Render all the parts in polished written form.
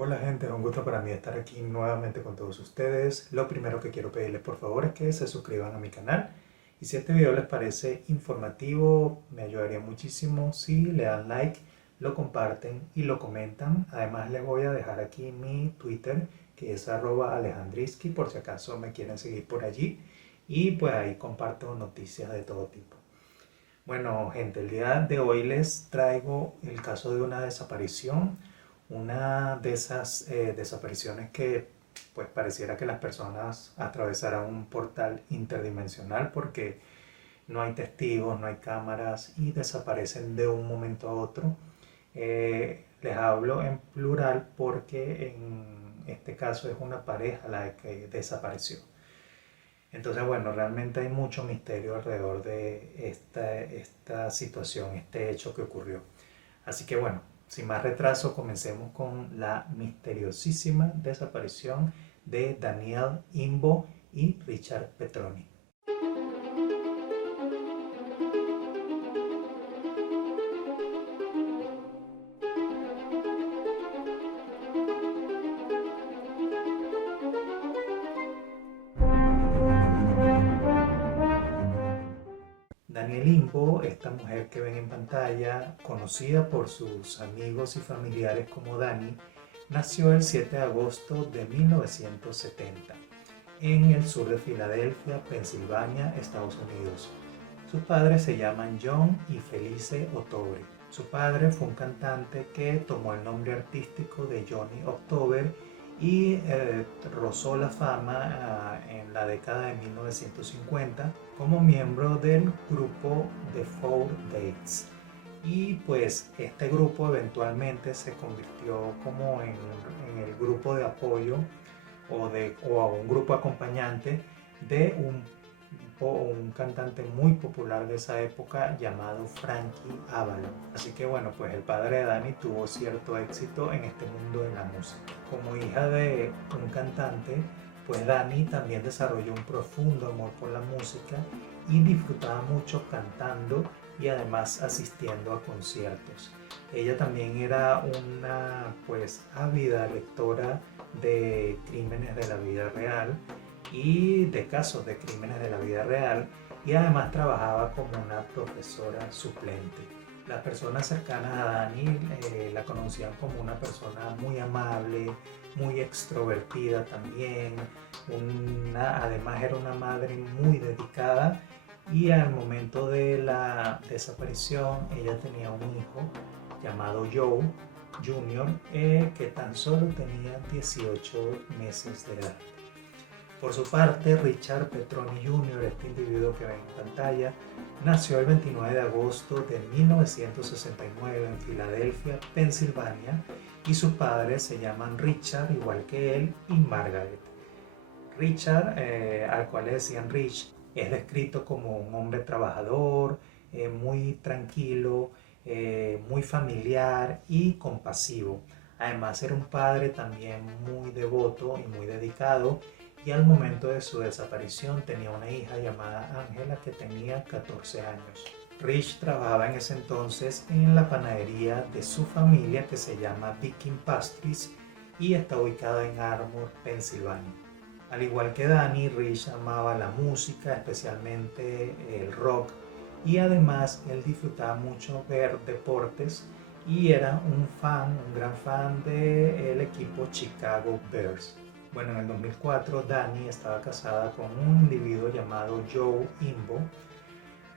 Hola gente, es un gusto para mí estar aquí nuevamente con todos ustedes. Lo primero que quiero pedirles por favor es que se suscriban a mi canal y si este video les parece informativo me ayudaría muchísimo si le dan like, lo comparten y lo comentan. Además les voy a dejar aquí mi Twitter que es @alejandriski por si acaso me quieren seguir por allí y pues ahí comparto noticias de todo tipo. Bueno, gente, el día de hoy les traigo el caso de una desaparición, una de esas desapariciones que pues pareciera que las personas atravesaran un portal interdimensional porque no hay testigos, no hay cámaras y desaparecen de un momento a otro. Les hablo en plural porque en este caso es una pareja la que desapareció. Entonces, bueno, realmente hay mucho misterio alrededor de esta situación, este hecho que ocurrió. Así que bueno, sin más retraso, comencemos con la misteriosísima desaparición de Daniel Imbo y Richard Petroni. Daniel Imbo, esta mujer que ven en pantalla, conocida por sus amigos y familiares como Dani, nació el 7 de agosto de 1970 en el sur de Filadelfia, Pensilvania, Estados Unidos. Sus padres se llaman John y Felice October. Su padre fue un cantante que tomó el nombre artístico de Johnny October y rozó la fama en la década de 1950 como miembro del grupo The Four Dates. Y pues este grupo eventualmente se convirtió como en el grupo de apoyo o a un grupo acompañante de un cantante muy popular de esa época llamado Frankie Avalon. Así que bueno, pues el padre de Dani tuvo cierto éxito en este mundo de la música. Como hija de un cantante, pues Dani también desarrolló un profundo amor por la música y disfrutaba mucho cantando y además asistiendo a conciertos. Ella también era una pues ávida lectora de crímenes de la vida real y de casos de crímenes de la vida real y además trabajaba como una profesora suplente. Las personas cercanas a Dani la conocían como una persona muy amable, muy extrovertida también, además era una madre muy dedicada y al momento de la desaparición ella tenía un hijo llamado Joe Jr., que tan solo tenía 18 meses de edad. Por su parte, Richard Petroni Jr., este individuo que ven en pantalla, nació el 29 de agosto de 1969 en Filadelfia, Pensilvania, y sus padres se llaman Richard, igual que él, y Margaret. Richard, al cual le decían Rich, es descrito como un hombre trabajador, muy tranquilo, muy familiar y compasivo. Además era un padre también muy devoto y muy dedicado y al momento de su desaparición tenía una hija llamada Ángela que tenía 14 años. Rich trabajaba en ese entonces en la panadería de su familia que se llama Viking Pastries y está ubicada en Armour, Pensilvania. Al igual que Dani, Rich amaba la música, especialmente el rock, y además él disfrutaba mucho ver deportes y era un gran fan del equipo Chicago Bears. Bueno, en el 2004 Dani estaba casada con un individuo llamado Joe Imbo,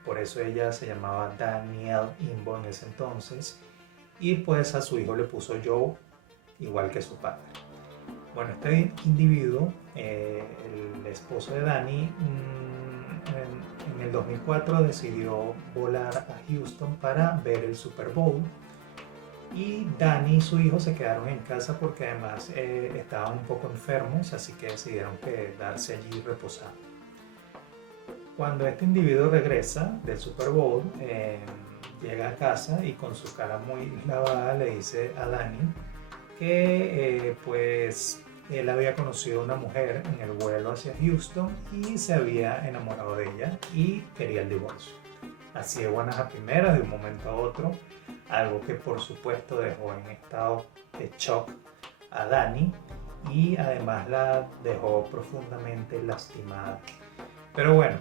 por eso ella se llamaba Danielle Imbo en ese entonces, y pues a su hijo le puso Joe, igual que su padre. Bueno, este individuo, el esposo de Dani, en el 2004 decidió volar a Houston para ver el Super Bowl y Dani y su hijo se quedaron en casa porque además estaban un poco enfermos, así que decidieron quedarse allí reposando. Cuando este individuo regresa del Super Bowl, llega a casa y con su cara muy lavada le dice a Dani que pues él había conocido a una mujer en el vuelo hacia Houston y se había enamorado de ella y quería el divorcio. Así de buenas a primeras, de un momento a otro, algo que por supuesto dejó en estado de shock a Dani y además la dejó profundamente lastimada. Pero bueno,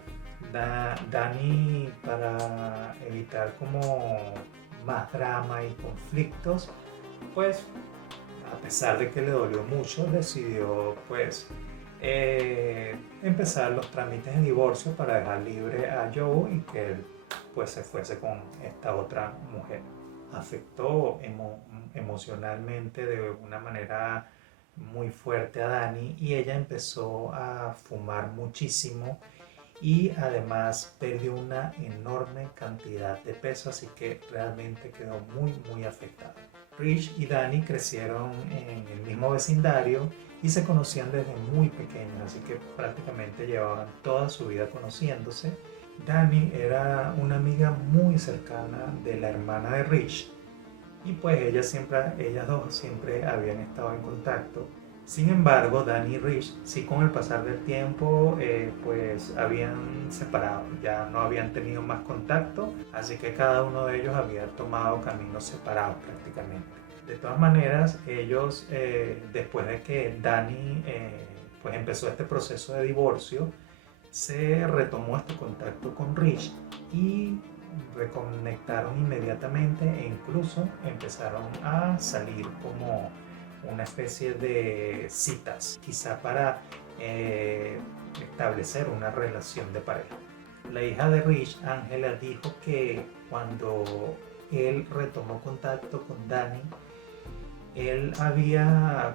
Dani, para evitar como más drama y conflictos, pues a pesar de que le dolió mucho, decidió pues empezar los trámites de divorcio para dejar libre a Joe y que él pues se fuese con esta otra mujer. Afectó emocionalmente de una manera muy fuerte a Dani y ella empezó a fumar muchísimo y además perdió una enorme cantidad de peso, así que realmente quedó muy afectada. Rich y Dani crecieron en el mismo vecindario y se conocían desde muy pequeños, así que prácticamente llevaban toda su vida conociéndose. Dani era una amiga muy cercana de la hermana de Rich y pues ellas dos siempre habían estado en contacto. Sin embargo, Dani y Rich sí con el pasar del tiempo pues habían separado, ya no habían tenido más contacto, así que cada uno de ellos había tomado caminos separados prácticamente. De todas maneras, ellos después de que Dani pues empezó este proceso de divorcio, se retomó este contacto con Rich y reconectaron inmediatamente e incluso empezaron a salir como una especie de citas, quizá para establecer una relación de pareja. La hija de Rich, Angela, dijo que cuando él retomó contacto con Dani, él había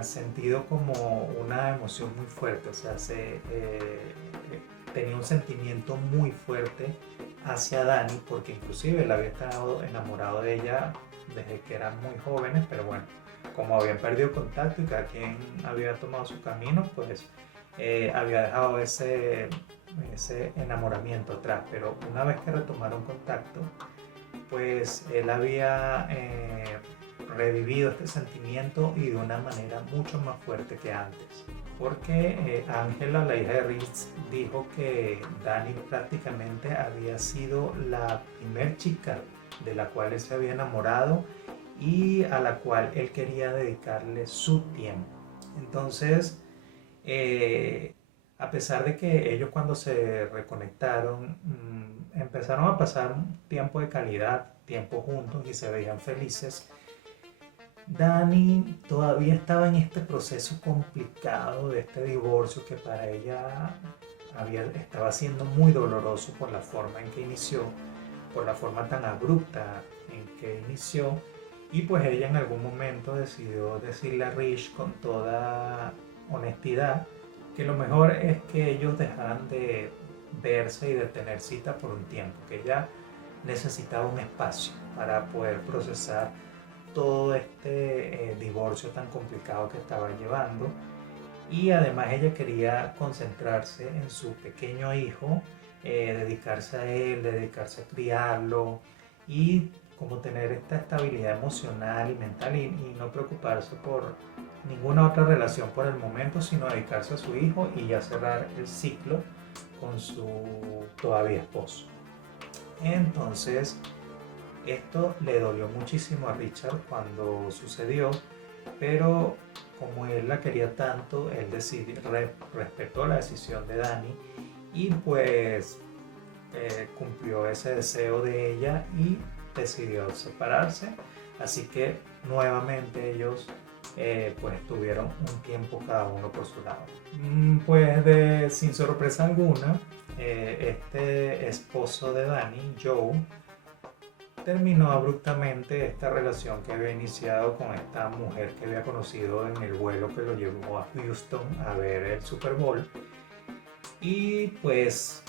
sentido como una emoción muy fuerte, o sea, tenía un sentimiento muy fuerte hacia Dani, porque inclusive él había estado enamorado de ella desde que eran muy jóvenes, pero bueno, como habían perdido contacto y cada quien había tomado su camino, pues había dejado ese enamoramiento atrás, pero una vez que retomaron contacto, pues él había revivido este sentimiento y de una manera mucho más fuerte que antes. Porque Angela, la hija de Rich, dijo que Dani prácticamente había sido la primer chica de la cual él se había enamorado y a la cual él quería dedicarle su tiempo. Entonces, a pesar de que ellos cuando se reconectaron empezaron a pasar un tiempo de calidad, tiempo juntos y se veían felices, Dani todavía estaba en este proceso complicado de este divorcio que para ella estaba siendo muy doloroso por la forma en que inició, por la forma tan abrupta en que inició, y pues ella en algún momento decidió decirle a Rich con toda honestidad que lo mejor es que ellos dejaran de verse y de tener cita por un tiempo, que ella necesitaba un espacio para poder procesar todo este divorcio tan complicado que estaba llevando, y además ella quería concentrarse en su pequeño hijo, dedicarse a él, dedicarse a criarlo y como tener esta estabilidad emocional y mental y no preocuparse por ninguna otra relación por el momento, sino dedicarse a su hijo y ya cerrar el ciclo con su todavía esposo. Entonces, esto le dolió muchísimo a Richard cuando sucedió, pero como él la quería tanto, él respetó la decisión de Dani y pues cumplió ese deseo de ella y decidió separarse. Así que nuevamente ellos pues tuvieron un tiempo cada uno por su lado. Pues sin sorpresa alguna, este esposo de Dani, Joe, terminó abruptamente esta relación que había iniciado con esta mujer que había conocido en el vuelo que lo llevó a Houston a ver el Super Bowl. Y pues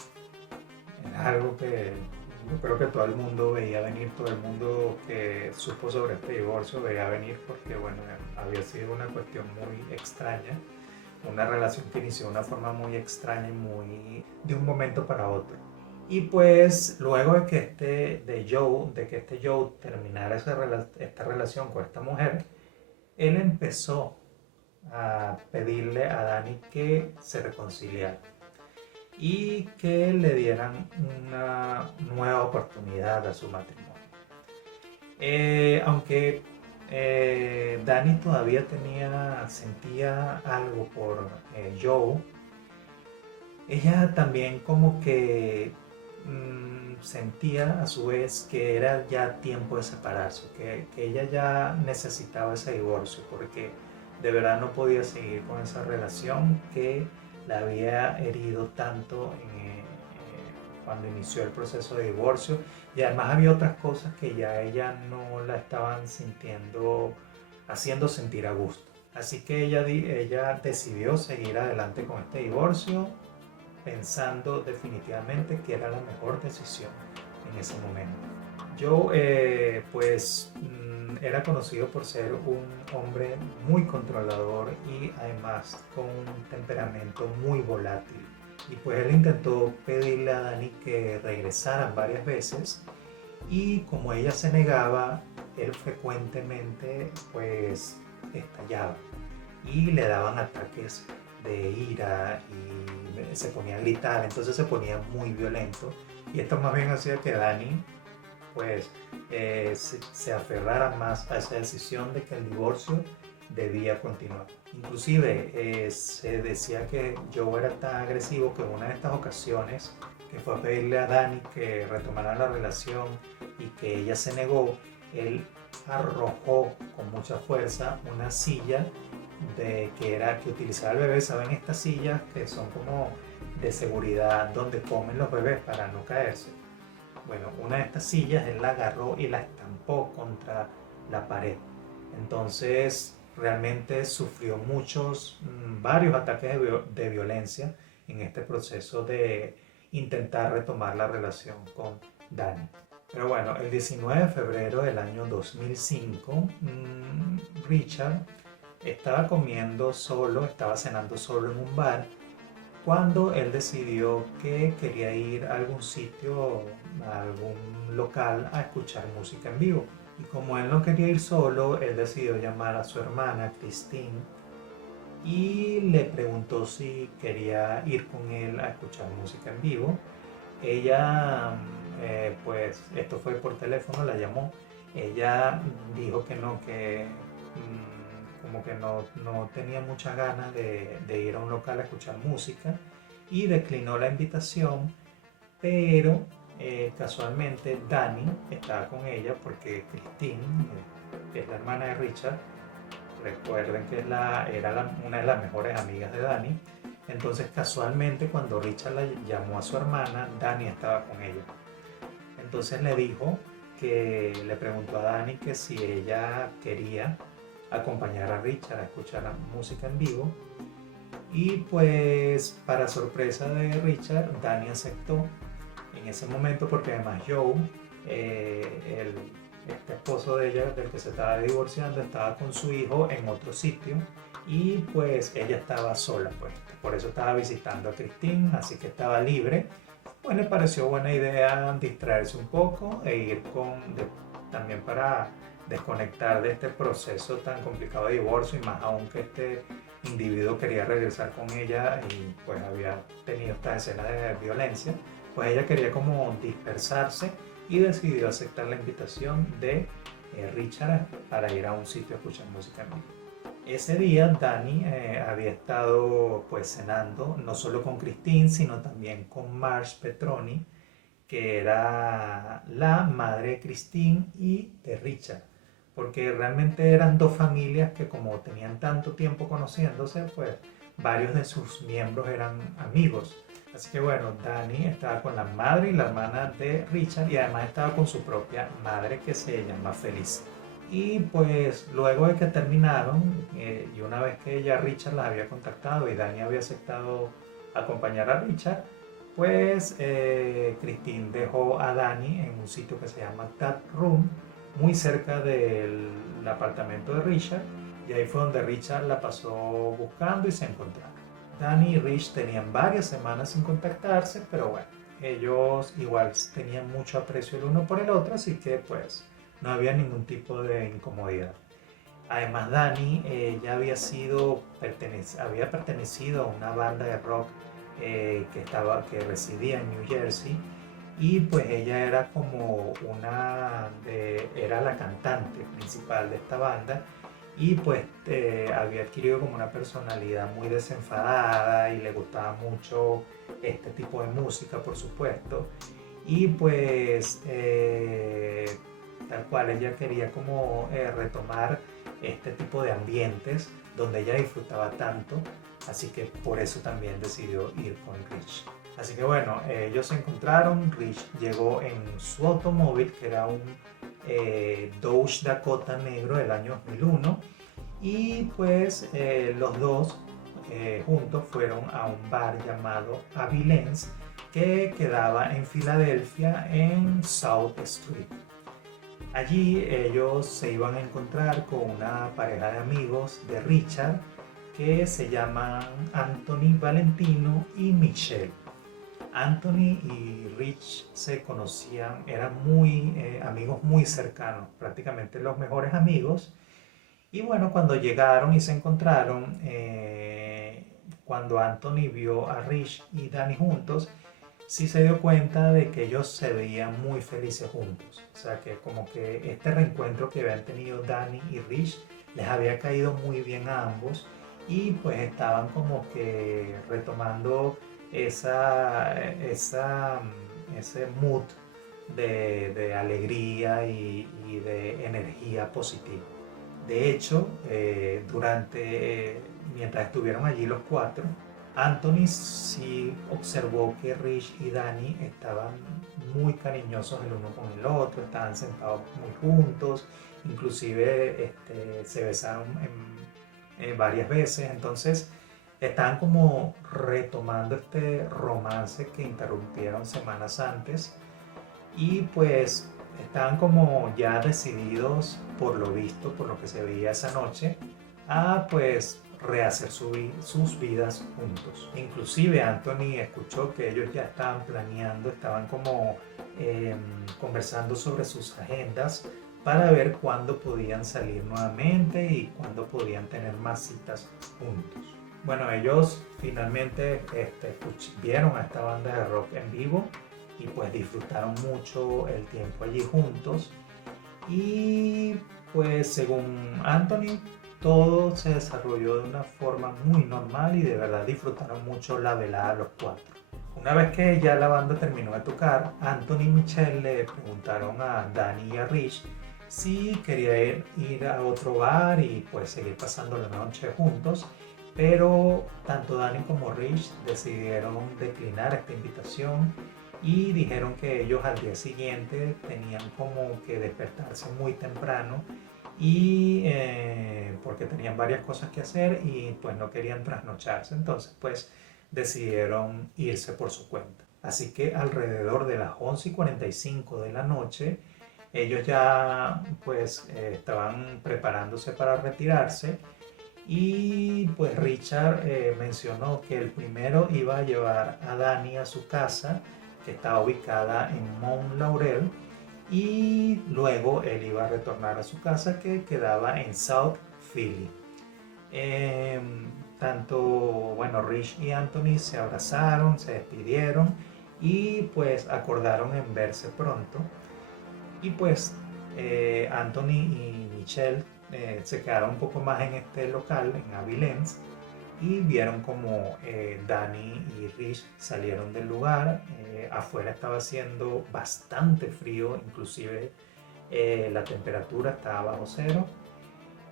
era algo que yo creo que todo el mundo veía venir, todo el mundo que supo sobre este divorcio veía venir, porque bueno, había sido una cuestión muy extraña, una relación que inició de una forma muy extraña y muy de un momento para otro. Y pues luego de que este Joe terminara esta relación con esta mujer, él empezó a pedirle a Dani que se reconciliara y que le dieran una nueva oportunidad a su matrimonio. Aunque Dani todavía sentía algo por Joe. Ella también como que sentía a su vez que era ya tiempo de separarse, que ella ya necesitaba ese divorcio porque de verdad no podía seguir con esa relación que la había herido tanto cuando inició el proceso de divorcio, y además había otras cosas que ya ella no la estaban sintiendo, haciendo sentir a gusto. Así que ella decidió seguir adelante con este divorcio, pensando definitivamente que era la mejor decisión en ese momento. Yo pues era conocido por ser un hombre muy controlador y además con un temperamento muy volátil. Y pues él intentó pedirle a Dani que regresaran varias veces, y como ella se negaba, él frecuentemente pues estallaba y le daban ataques de ira y se ponía a gritar, entonces se ponía muy violento, y esto más bien hacía que Dani pues se aferrara más a esa decisión de que el divorcio debía continuar. Inclusive se decía que Joe era tan agresivo que en una de estas ocasiones que fue a pedirle a Dani que retomara la relación y que ella se negó, él arrojó con mucha fuerza una silla que utilizaba el bebé. ¿Saben estas sillas que son como de seguridad donde comen los bebés para no caerse? Bueno, una de estas sillas él la agarró y la estampó contra la pared. Entonces realmente sufrió varios ataques de violencia en este proceso de intentar retomar la relación con Dani. Pero bueno, el 19 de febrero del año 2005, Richard estaba comiendo solo, estaba cenando solo en un bar, cuando él decidió que quería ir a algún sitio, a algún local a escuchar música en vivo. Y como él no quería ir solo, él decidió llamar a su hermana Christine y le preguntó si quería ir con él a escuchar música en vivo. Ella, pues esto fue por teléfono, la llamó. Ella dijo que no, que como que no tenía muchas ganas de ir a un local a escuchar música, y declinó la invitación, pero casualmente Dani estaba con ella porque Christine, que es la hermana de Richard, recuerden que una de las mejores amigas de Dani. Entonces casualmente cuando Richard la llamó a su hermana, Dani estaba con ella. Entonces le preguntó a Dani que si ella quería acompañar a Richard a escuchar la música en vivo, y pues para sorpresa de Richard, Dani aceptó en ese momento porque además Joe, este esposo de ella del que se estaba divorciando, estaba con su hijo en otro sitio, y pues ella estaba sola, pues por eso estaba visitando a Christine, así que estaba libre. Pues le pareció buena idea distraerse un poco e ir también para desconectar de este proceso tan complicado de divorcio, y más aún que este individuo quería regresar con ella y pues había tenido estas escenas de violencia. Pues ella quería como dispersarse y decidió aceptar la invitación de Richard para ir a un sitio a escuchar música en vivo. Ese día Dani había estado pues cenando no solo con Christine, sino también con Marge Petroni, que era la madre de Christine y de Richard, porque realmente eran dos familias que, como tenían tanto tiempo conociéndose, pues varios de sus miembros eran amigos. Así que bueno, Dani estaba con la madre y la hermana de Richard, y además estaba con su propia madre, que se llama Felicia. Y pues luego de que terminaron, y una vez que ya Richard las había contactado y Dani había aceptado acompañar a Richard, pues Christine dejó a Dani en un sitio que se llama Tap Room, muy cerca del apartamento de Richard, y ahí fue donde Richard la pasó buscando y se encontraron. Dani y Rich tenían varias semanas sin contactarse, pero bueno, ellos igual tenían mucho aprecio el uno por el otro, así que pues no había ningún tipo de incomodidad. Además, Dani ya había pertenecido a una banda de rock que residía en New Jersey, y pues ella era como era la cantante principal de esta banda y pues había adquirido como una personalidad muy desenfadada y le gustaba mucho este tipo de música, por supuesto. Y pues tal cual ella quería como retomar este tipo de ambientes donde ella disfrutaba tanto, así que por eso también decidió ir con Rich. Así que bueno, ellos se encontraron, Rich llegó en su automóvil, que era un Dodge Dakota negro del año 2001, y pues los dos juntos fueron a un bar llamado Avilen's, que quedaba en Filadelfia en South Street. Allí ellos se iban a encontrar con una pareja de amigos de Richard que se llaman Anthony Valentino y Michelle. Anthony y Rich se conocían, eran amigos muy cercanos, prácticamente los mejores amigos. Y bueno, cuando llegaron y se encontraron, cuando Anthony vio a Rich y Danny juntos, sí se dio cuenta de que ellos se veían muy felices juntos. O sea, que como que este reencuentro que habían tenido Danny y Rich les había caído muy bien a ambos y pues estaban como que retomando ese mood de alegría y de energía positiva. De hecho, mientras estuvieron allí los cuatro, Anthony sí observó que Rich y Danny estaban muy cariñosos el uno con el otro, estaban sentados muy juntos, inclusive se besaron varias veces, entonces estaban como retomando este romance que interrumpieron semanas antes y pues estaban como ya decididos, por lo visto, por lo que se veía esa noche, a pues rehacer sus vidas juntos. Inclusive Anthony escuchó que ellos ya estaban planeando, estaban como conversando sobre sus agendas para ver cuándo podían salir nuevamente y cuándo podían tener más citas juntos. Bueno, ellos finalmente vieron a esta banda de rock en vivo y pues disfrutaron mucho el tiempo allí juntos y pues según Anthony todo se desarrolló de una forma muy normal y de verdad disfrutaron mucho la velada los cuatro. Una vez que ya la banda terminó de tocar, Anthony y Michelle le preguntaron a Danny y a Rich si quería ir a otro bar y pues seguir pasando la noche juntos, pero tanto Danny como Rich decidieron declinar esta invitación y dijeron que ellos al día siguiente tenían como que despertarse muy temprano y porque tenían varias cosas que hacer y pues no querían trasnocharse, entonces pues decidieron irse por su cuenta. Así que alrededor de las 11:45 de la noche ellos ya pues estaban preparándose para retirarse y pues Richard mencionó que el primero iba a llevar a Danny a su casa que estaba ubicada en Mount Laurel y luego él iba a retornar a su casa que quedaba en South Philly. Tanto, bueno, Rich y Anthony se abrazaron, se despidieron y pues acordaron en verse pronto. Y pues Anthony y Michelle se quedaron un poco más en este local, en Avilen's, y vieron como Danny y Rich salieron del lugar. Afuera estaba haciendo bastante frío, inclusive la temperatura estaba bajo cero.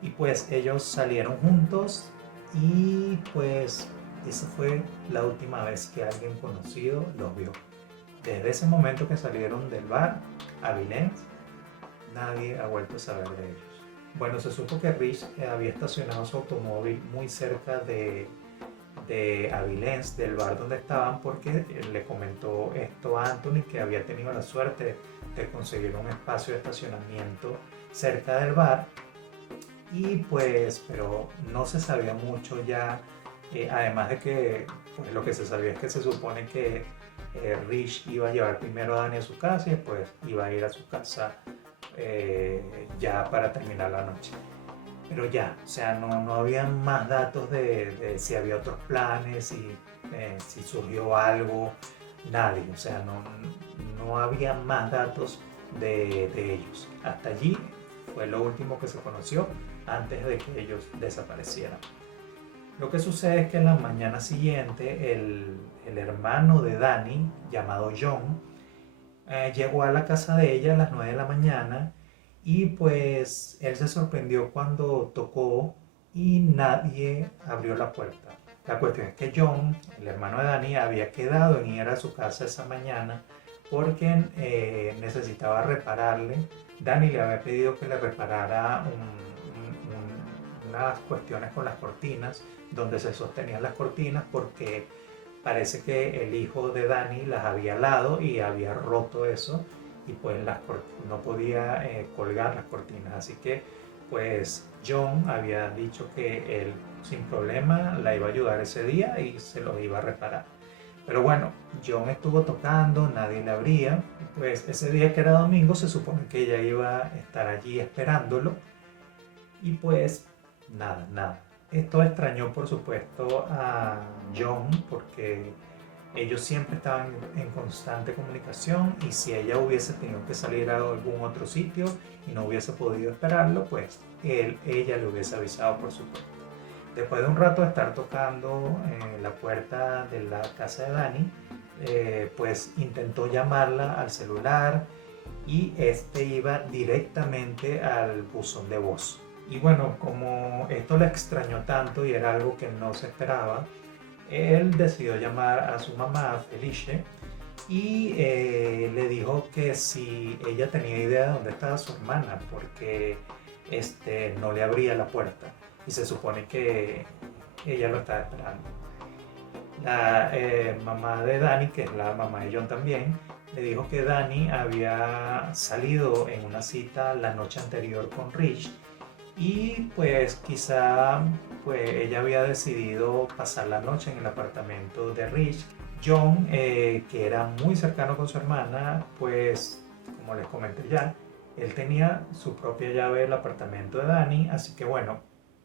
Y pues ellos salieron juntos y pues esa fue la última vez que alguien conocido los vio. Desde ese momento que salieron del bar Avilen's, nadie ha vuelto a saber de ellos. Bueno, se supo que Rich había estacionado su automóvil muy cerca de Avilen's, del bar donde estaban, porque le comentó esto a Anthony, que había tenido la suerte de conseguir un espacio de estacionamiento cerca del bar. Y pues, pero no se sabía mucho ya, además de que pues, lo que se sabía es que se supone que Rich iba a llevar primero a Danny a su casa y después iba a ir a su casa ya para terminar la noche. Pero ya, o sea, no había más datos de si había otros planes, si surgió algo, nadie, o sea, no había más datos de ellos. Hasta allí fue lo último que se conoció antes de que ellos desaparecieran. Lo que sucede es que en la mañana siguiente el hermano de Dani, llamado John, llegó a la casa de ella a las 9 de la mañana y pues él se sorprendió cuando tocó y nadie abrió la puerta. La cuestión es que John, el hermano de Dani, había quedado en ir a su casa esa mañana porque necesitaba repararle. Dani le había pedido que le reparara unas cuestiones con las cortinas, donde se sostenían las cortinas, porque parece que el hijo de Dani las había alado y había roto eso y pues no podía colgar las cortinas. Así que pues John había dicho que él sin problema la iba a ayudar ese día y se lo iba a reparar. Pero bueno, John estuvo tocando, nadie le abría. Pues ese día que era domingo se supone que ella iba a estar allí esperándolo y pues nada. Esto extrañó por supuesto a John porque ellos siempre estaban en constante comunicación y si ella hubiese tenido que salir a algún otro sitio y no hubiese podido esperarlo, pues ella le hubiese avisado por supuesto. Después de un rato de estar tocando la puerta de la casa de Dani, pues intentó llamarla al celular y este iba directamente al buzón de voz. Y bueno, como esto le extrañó tanto y era algo que no se esperaba, él decidió llamar a su mamá, Felice, y le dijo que si ella tenía idea de dónde estaba su hermana, porque no le abría la puerta y se supone que ella lo estaba esperando. La mamá de Dani, que es la mamá de John también, le dijo que Dani había salido en una cita la noche anterior con Rich y pues quizá pues ella había decidido pasar la noche en el apartamento de Rich. John, que era muy cercano con su hermana, pues como les comenté ya, él tenía su propia llave del apartamento de Dani, así que bueno,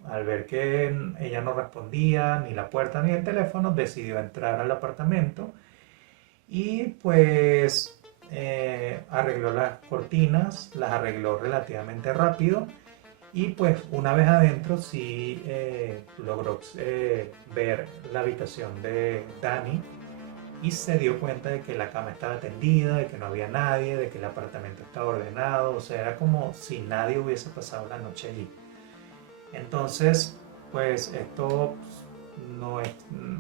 al ver que ella no respondía ni la puerta ni el teléfono, decidió entrar al apartamento y pues arregló las cortinas, las arregló relativamente rápido y pues una vez adentro sí logró ver la habitación de Dani y se dio cuenta de que la cama estaba tendida, de que no había nadie, de que el apartamento estaba ordenado, o sea, era como si nadie hubiese pasado la noche allí. Entonces, pues esto no es,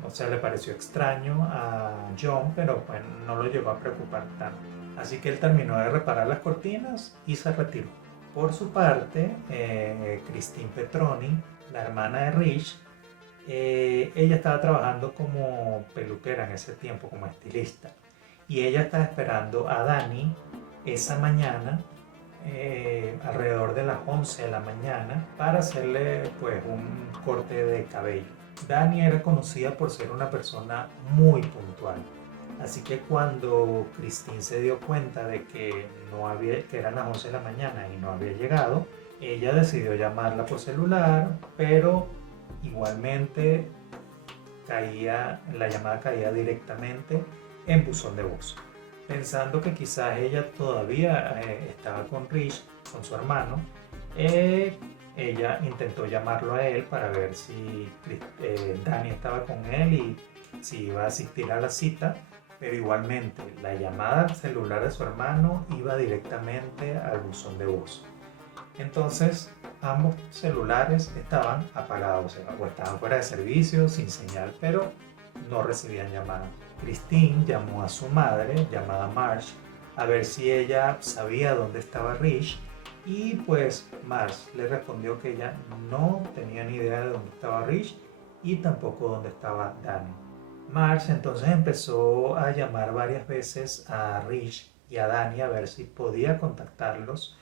o sea, le pareció extraño a John, pero pues no lo llegó a preocupar tanto. Así que él terminó de reparar las cortinas y se retiró. Por su parte, Christine Petroni, la hermana de Rich, ella estaba trabajando como peluquera en ese tiempo, como estilista. Y ella estaba esperando a Dani esa mañana, alrededor de las 11 de la mañana, para hacerle pues un corte de cabello. Dani era conocida por ser una persona muy puntual. Así que cuando Christine se dio cuenta de que eran las 11 de la mañana y no había llegado, ella decidió llamarla por celular, pero igualmente la llamada caía directamente en buzón de voz. Pensando que quizás ella todavía estaba con Rich, con su hermano, ella intentó llamarlo a él para ver si Dani estaba con él y si iba a asistir a la cita, pero igualmente la llamada al celular de su hermano iba directamente al buzón de voz. Entonces ambos celulares estaban apagados, o estaban fuera de servicio, sin señal, pero no recibían llamadas. Christine llamó a su madre, llamada Marge, a ver si ella sabía dónde estaba Rich, y pues Marge le respondió que ella no tenía ni idea de dónde estaba Rich y tampoco dónde estaba Dani. Marge entonces empezó a llamar varias veces a Rich y a Dani a ver si podía contactarlos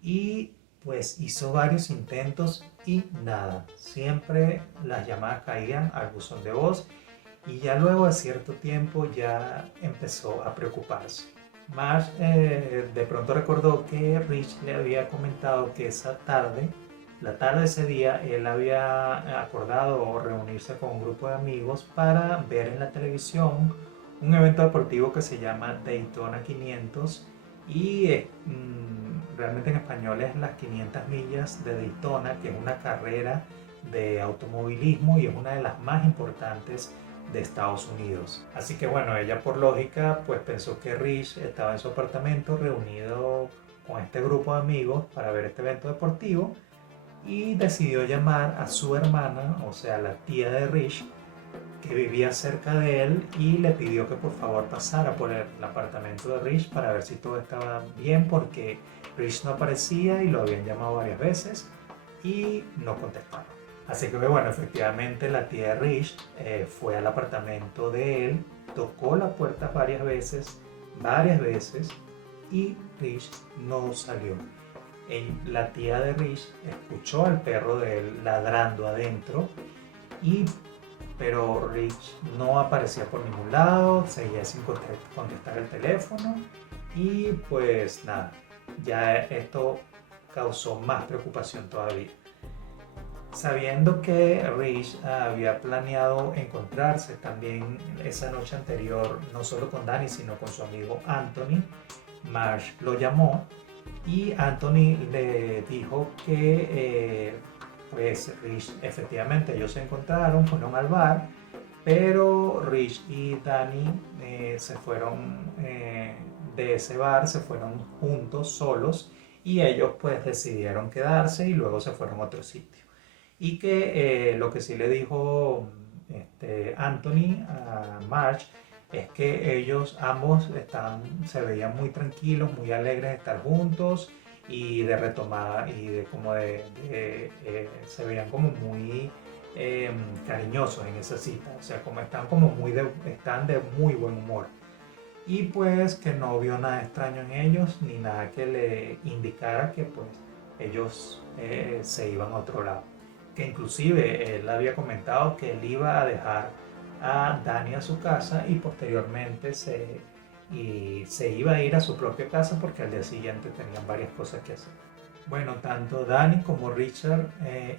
y pues hizo varios intentos y nada, siempre las llamadas caían al buzón de voz y ya luego de cierto tiempo ya empezó a preocuparse. Marge de pronto recordó que Rich le había comentado que la tarde de ese día, él había acordado reunirse con un grupo de amigos para ver en la televisión un evento deportivo que se llama Daytona 500 y realmente en español es las 500 millas de Daytona, que es una carrera de automovilismo y es una de las más importantes de Estados Unidos. Así que bueno, ella por lógica pues pensó que Rich estaba en su apartamento reunido con este grupo de amigos para ver este evento deportivo y decidió llamar a su hermana, o sea la tía de Rich, que vivía cerca de él, y le pidió que por favor pasara por el apartamento de Rich para ver si todo estaba bien, porque Rich no aparecía y lo habían llamado varias veces y no contestaba. Así que bueno, efectivamente la tía de Rich fue al apartamento de él, tocó la puerta varias veces y Rich no salió. La tía de Rich escuchó al perro de él ladrando adentro, pero Rich no aparecía por ningún lado, seguía sin contestar el teléfono y pues nada, ya esto causó más preocupación todavía. Sabiendo que Rich había planeado encontrarse también esa noche anterior, no solo con Danny, sino con su amigo Anthony, Marge lo llamó y Anthony le dijo que pues Rich, efectivamente ellos se encontraron, fueron al bar, pero Rich y Danny se fueron de ese bar, se fueron juntos, solos, y ellos pues decidieron quedarse y luego se fueron a otro sitio. Y que lo que sí le dijo Anthony a Marge es que ellos ambos se veían muy tranquilos, muy alegres de estar juntos y de retomar y de como se veían como muy cariñosos en esa cita, o sea, como están de muy buen humor, y pues que no vio nada extraño en ellos ni nada que le indicara que pues ellos se iban a otro lado, que inclusive él había comentado que él iba a dejar a Danny a su casa y posteriormente se iba a ir a su propia casa porque al día siguiente tenían varias cosas que hacer. Bueno, tanto Danny como Richard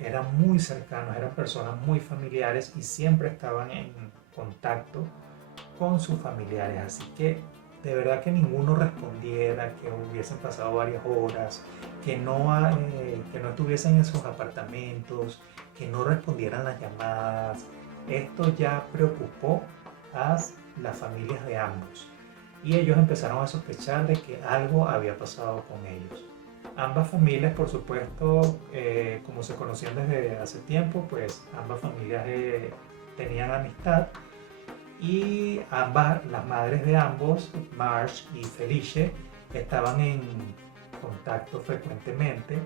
eran muy cercanos, eran personas muy familiares y siempre estaban en contacto con sus familiares, así que de verdad que ninguno respondiera, que hubiesen pasado varias horas, que no estuviesen en sus apartamentos, que no respondieran las llamadas. Esto ya preocupó a las familias de ambos y ellos empezaron a sospechar de que algo había pasado con ellos. Ambas familias, por supuesto, como se conocían desde hace tiempo, pues ambas familias tenían amistad, y las madres de ambos, Marge y Felice, estaban en contacto frecuentemente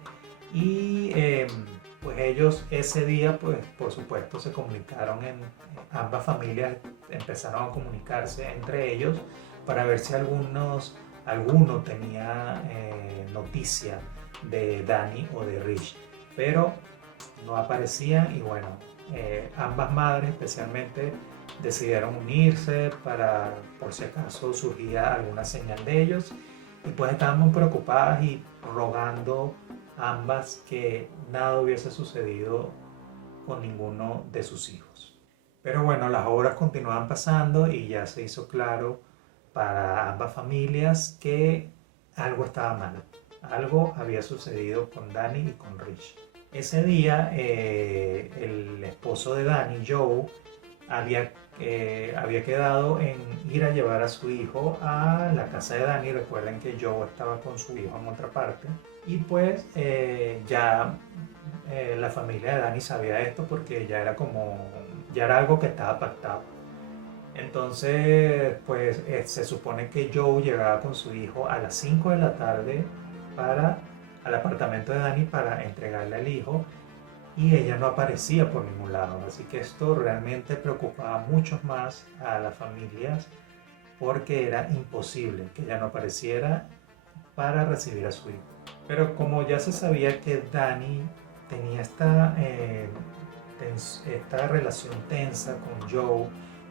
y pues ellos ese día, pues por supuesto se comunicaron, ambas familias empezaron a comunicarse entre ellos para ver si alguno tenía noticia de Danny o de Rich, pero no aparecían. Y bueno, ambas madres especialmente decidieron unirse por si acaso surgía alguna señal de ellos, y pues estaban muy preocupadas y rogando ambas que nada hubiese sucedido con ninguno de sus hijos. Pero bueno, las horas continuaban pasando y ya se hizo claro para ambas familias que algo estaba mal, algo había sucedido con Danny y con Rich. Ese día el esposo de Danny, Joe, había quedado en ir a llevar a su hijo a la casa de Danny. Recuerden que Joe estaba con su hijo en otra parte, y pues ya la familia de Danny sabía esto porque ya era algo que estaba pactado. Entonces pues se supone que Joe llegaba con su hijo a las 5 de la tarde al apartamento de Danny para entregarle al hijo, y ella no aparecía por ningún lado. Así que esto realmente preocupaba mucho más a las familias, porque era imposible que ella no apareciera para recibir a su hijo. Pero como ya se sabía que Danny tenía esta relación tensa con Joe,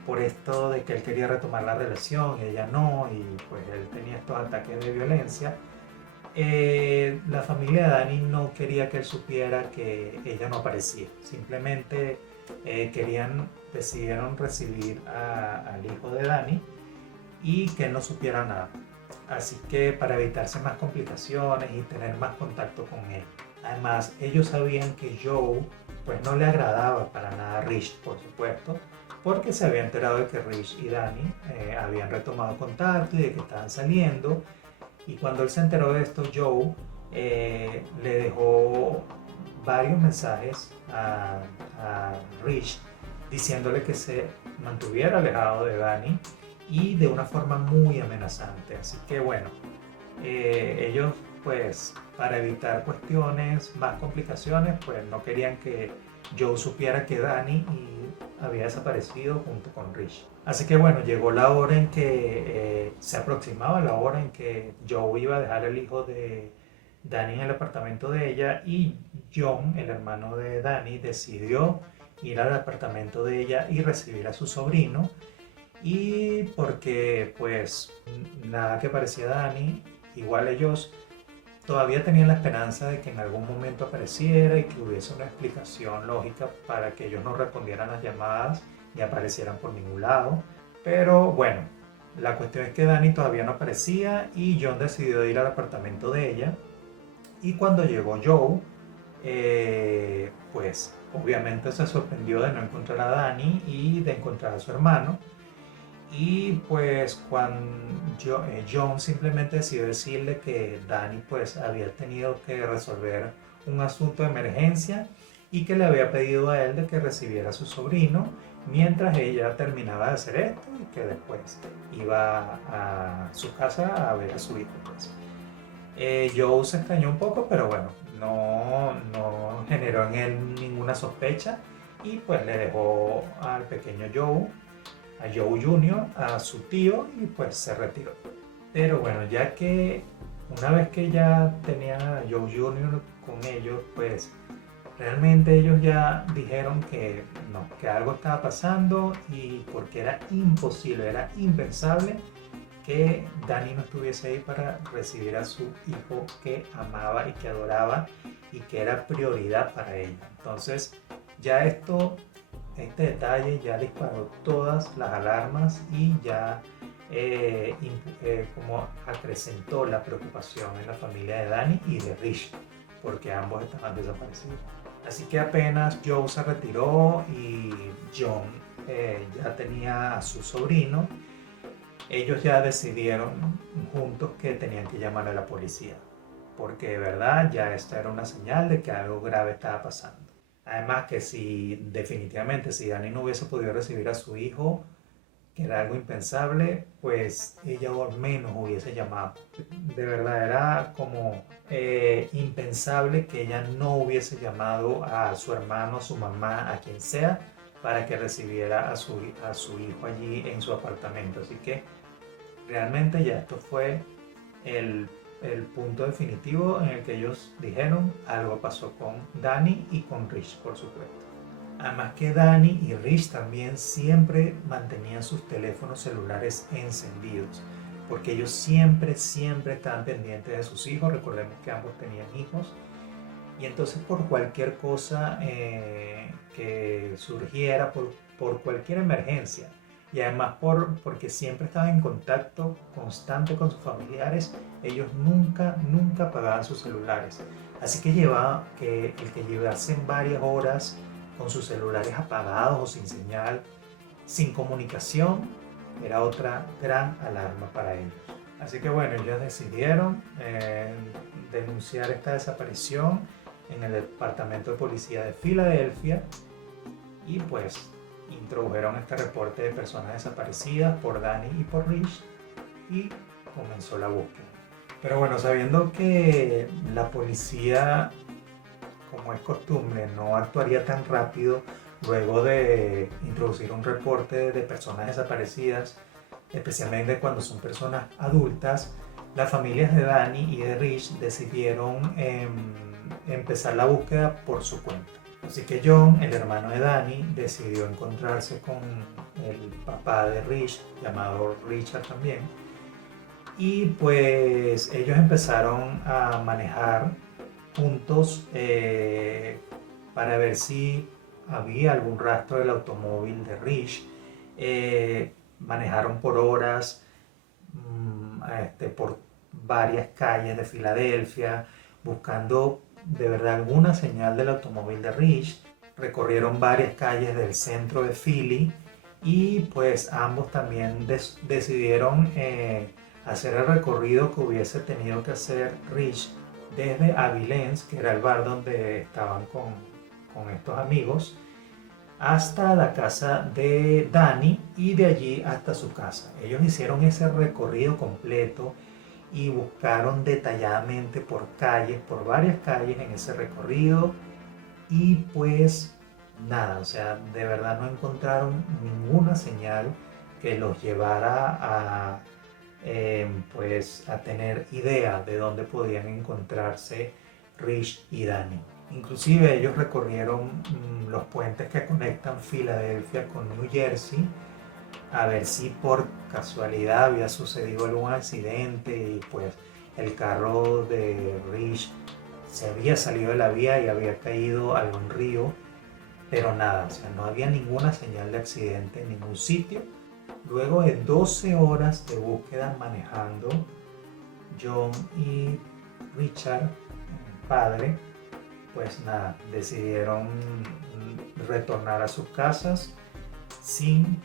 por esto de que él quería retomar la relación y ella no, y pues él tenía estos ataques de violencia, la familia de Danny no quería que él supiera que ella no aparecía. Simplemente decidieron recibir al hijo de Danny y que él no supiera nada. Así que para evitarse más complicaciones y tener más contacto con él. Además, ellos sabían que Joe pues no le agradaba para nada a Rich, por supuesto, porque se había enterado de que Rich y Danny habían retomado contacto y de que estaban saliendo. Y cuando él se enteró de esto, Joe le dejó varios mensajes a Rich diciéndole que se mantuviera alejado de Danny y de una forma muy amenazante. Así que bueno, ellos pues para evitar cuestiones, más complicaciones, pues no querían que Joe supiera que Danny había desaparecido junto con Rich. Así que bueno, llegó la hora en que se aproximaba la hora en que Joe iba a dejar el hijo de Danny en el apartamento de ella y John, el hermano de Danny, decidió ir al apartamento de ella y recibir a su sobrino. Y porque pues nada que parecía Danny, igual ellos todavía tenían la esperanza de que en algún momento apareciera y que hubiese una explicación lógica para que ellos no respondieran las llamadas y aparecieran por ningún lado. Pero bueno, la cuestión es que Danny todavía no aparecía y John decidió ir al apartamento de ella. Y cuando llegó Joe, pues obviamente se sorprendió de no encontrar a Danny y de encontrar a su hermano. Y pues cuando John simplemente decidió decirle que Danny pues había tenido que resolver un asunto de emergencia y que le había pedido a él de que recibiera a su sobrino mientras ella terminaba de hacer esto y que después iba a su casa a ver a su hijo. Pues. Joe se extrañó un poco, pero bueno, no generó en él ninguna sospecha y pues le dejó al pequeño Joe, a Joe Jr., a su tío y pues se retiró. Pero bueno, ya que una vez que ya tenían a Joe Jr. con ellos, pues realmente ellos ya dijeron que no, que algo estaba pasando y porque era imposible, era impensable que Danny no estuviese ahí para recibir a su hijo que amaba y que adoraba y que era prioridad para ella. Entonces ya este detalle ya disparó todas las alarmas y ya como acrecentó la preocupación en la familia de Danny y de Rich, porque ambos estaban desaparecidos. Así que apenas Joe se retiró y John ya tenía a su sobrino, ellos ya decidieron juntos que tenían que llamar a la policía, porque de verdad ya esta era una señal de que algo grave estaba pasando. Además que si Dani no hubiese podido recibir a su hijo, que era algo impensable, pues ella al menos hubiese llamado. De verdad era como impensable que ella no hubiese llamado a su hermano, a su mamá, a quien sea, para que recibiera a su hijo allí en su apartamento. Así que realmente ya esto fue el punto definitivo en el que ellos dijeron algo pasó con Danny y con Rich, por supuesto. Además que Danny y Rich también siempre mantenían sus teléfonos celulares encendidos, porque ellos siempre estaban pendientes de sus hijos. Recordemos que ambos tenían hijos. Y entonces por cualquier cosa que surgiera, por cualquier emergencia, y además porque siempre estaban en contacto constante con sus familiares, ellos nunca apagaban sus celulares. Así que el que llevasen varias horas con sus celulares apagados o sin señal, sin comunicación, era otra gran alarma para ellos. Así que bueno, ellos decidieron denunciar esta desaparición en el Departamento de Policía de Filadelfia y pues introdujeron este reporte de personas desaparecidas por Danny y por Rich y comenzó la búsqueda. Pero bueno, sabiendo que la policía, como es costumbre, no actuaría tan rápido luego de introducir un reporte de personas desaparecidas, especialmente cuando son personas adultas, las familias de Danny y de Rich decidieron empezar la búsqueda por su cuenta. Así que John, el hermano de Danny, decidió encontrarse con el papá de Rich, llamado Richard también, y pues ellos empezaron a manejar juntos para ver si había algún rastro del automóvil de Rich. Manejaron por horas, por varias calles de Filadelfia, buscando de verdad alguna señal del automóvil de Rich. Recorrieron varias calles del centro de Philly y pues ambos también decidieron hacer el recorrido que hubiese tenido que hacer Rich desde Abilene, que era el bar donde estaban con estos amigos, hasta la casa de Danny y de allí hasta su casa. Ellos hicieron ese recorrido completo y buscaron detalladamente por calles, por varias calles en ese recorrido y pues nada, o sea, de verdad no encontraron ninguna señal que los llevara pues a tener idea de dónde podían encontrarse Rich y Danny. Inclusive ellos recorrieron los puentes que conectan Filadelfia con New Jersey a ver si por casualidad había sucedido algún accidente y pues el carro de Rich se había salido de la vía y había caído a algún río, pero nada, o sea, no había ninguna señal de accidente en ningún sitio. Luego de 12 horas de búsqueda manejando, John y Richard, padre, pues nada, decidieron retornar a sus casas sin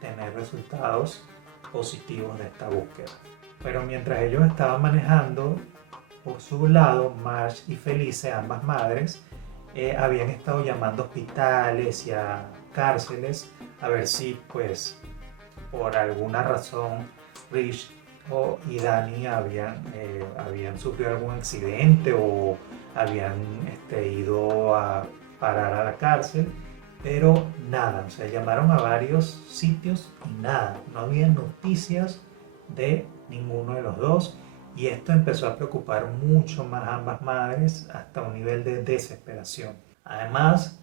tener resultados positivos de esta búsqueda. Pero mientras ellos estaban manejando, por su lado, Marge y Felice, ambas madres, habían estado llamando a hospitales y a cárceles a ver si pues por alguna razón Rich y Danny habían sufrido algún accidente o habían ido a parar a la cárcel, pero nada, o sea, llamaron a varios sitios y nada, no había noticias de ninguno de los dos y esto empezó a preocupar mucho más a ambas madres hasta un nivel de desesperación. Además,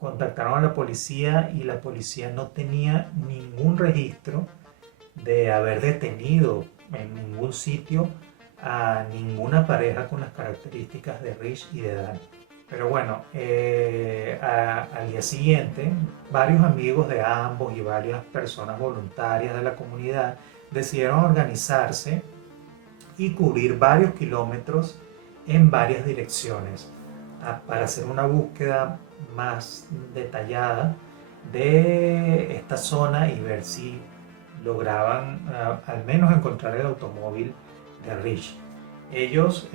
contactaron a la policía y la policía no tenía ningún registro de haber detenido en ningún sitio a ninguna pareja con las características de Rich y de Danny. Pero bueno, al día siguiente, varios amigos de ambos y varias personas voluntarias de la comunidad decidieron organizarse y cubrir varios kilómetros en varias direcciones para hacer una búsqueda más detallada de esta zona y ver si lograban al menos encontrar el automóvil de Rich. Ellos,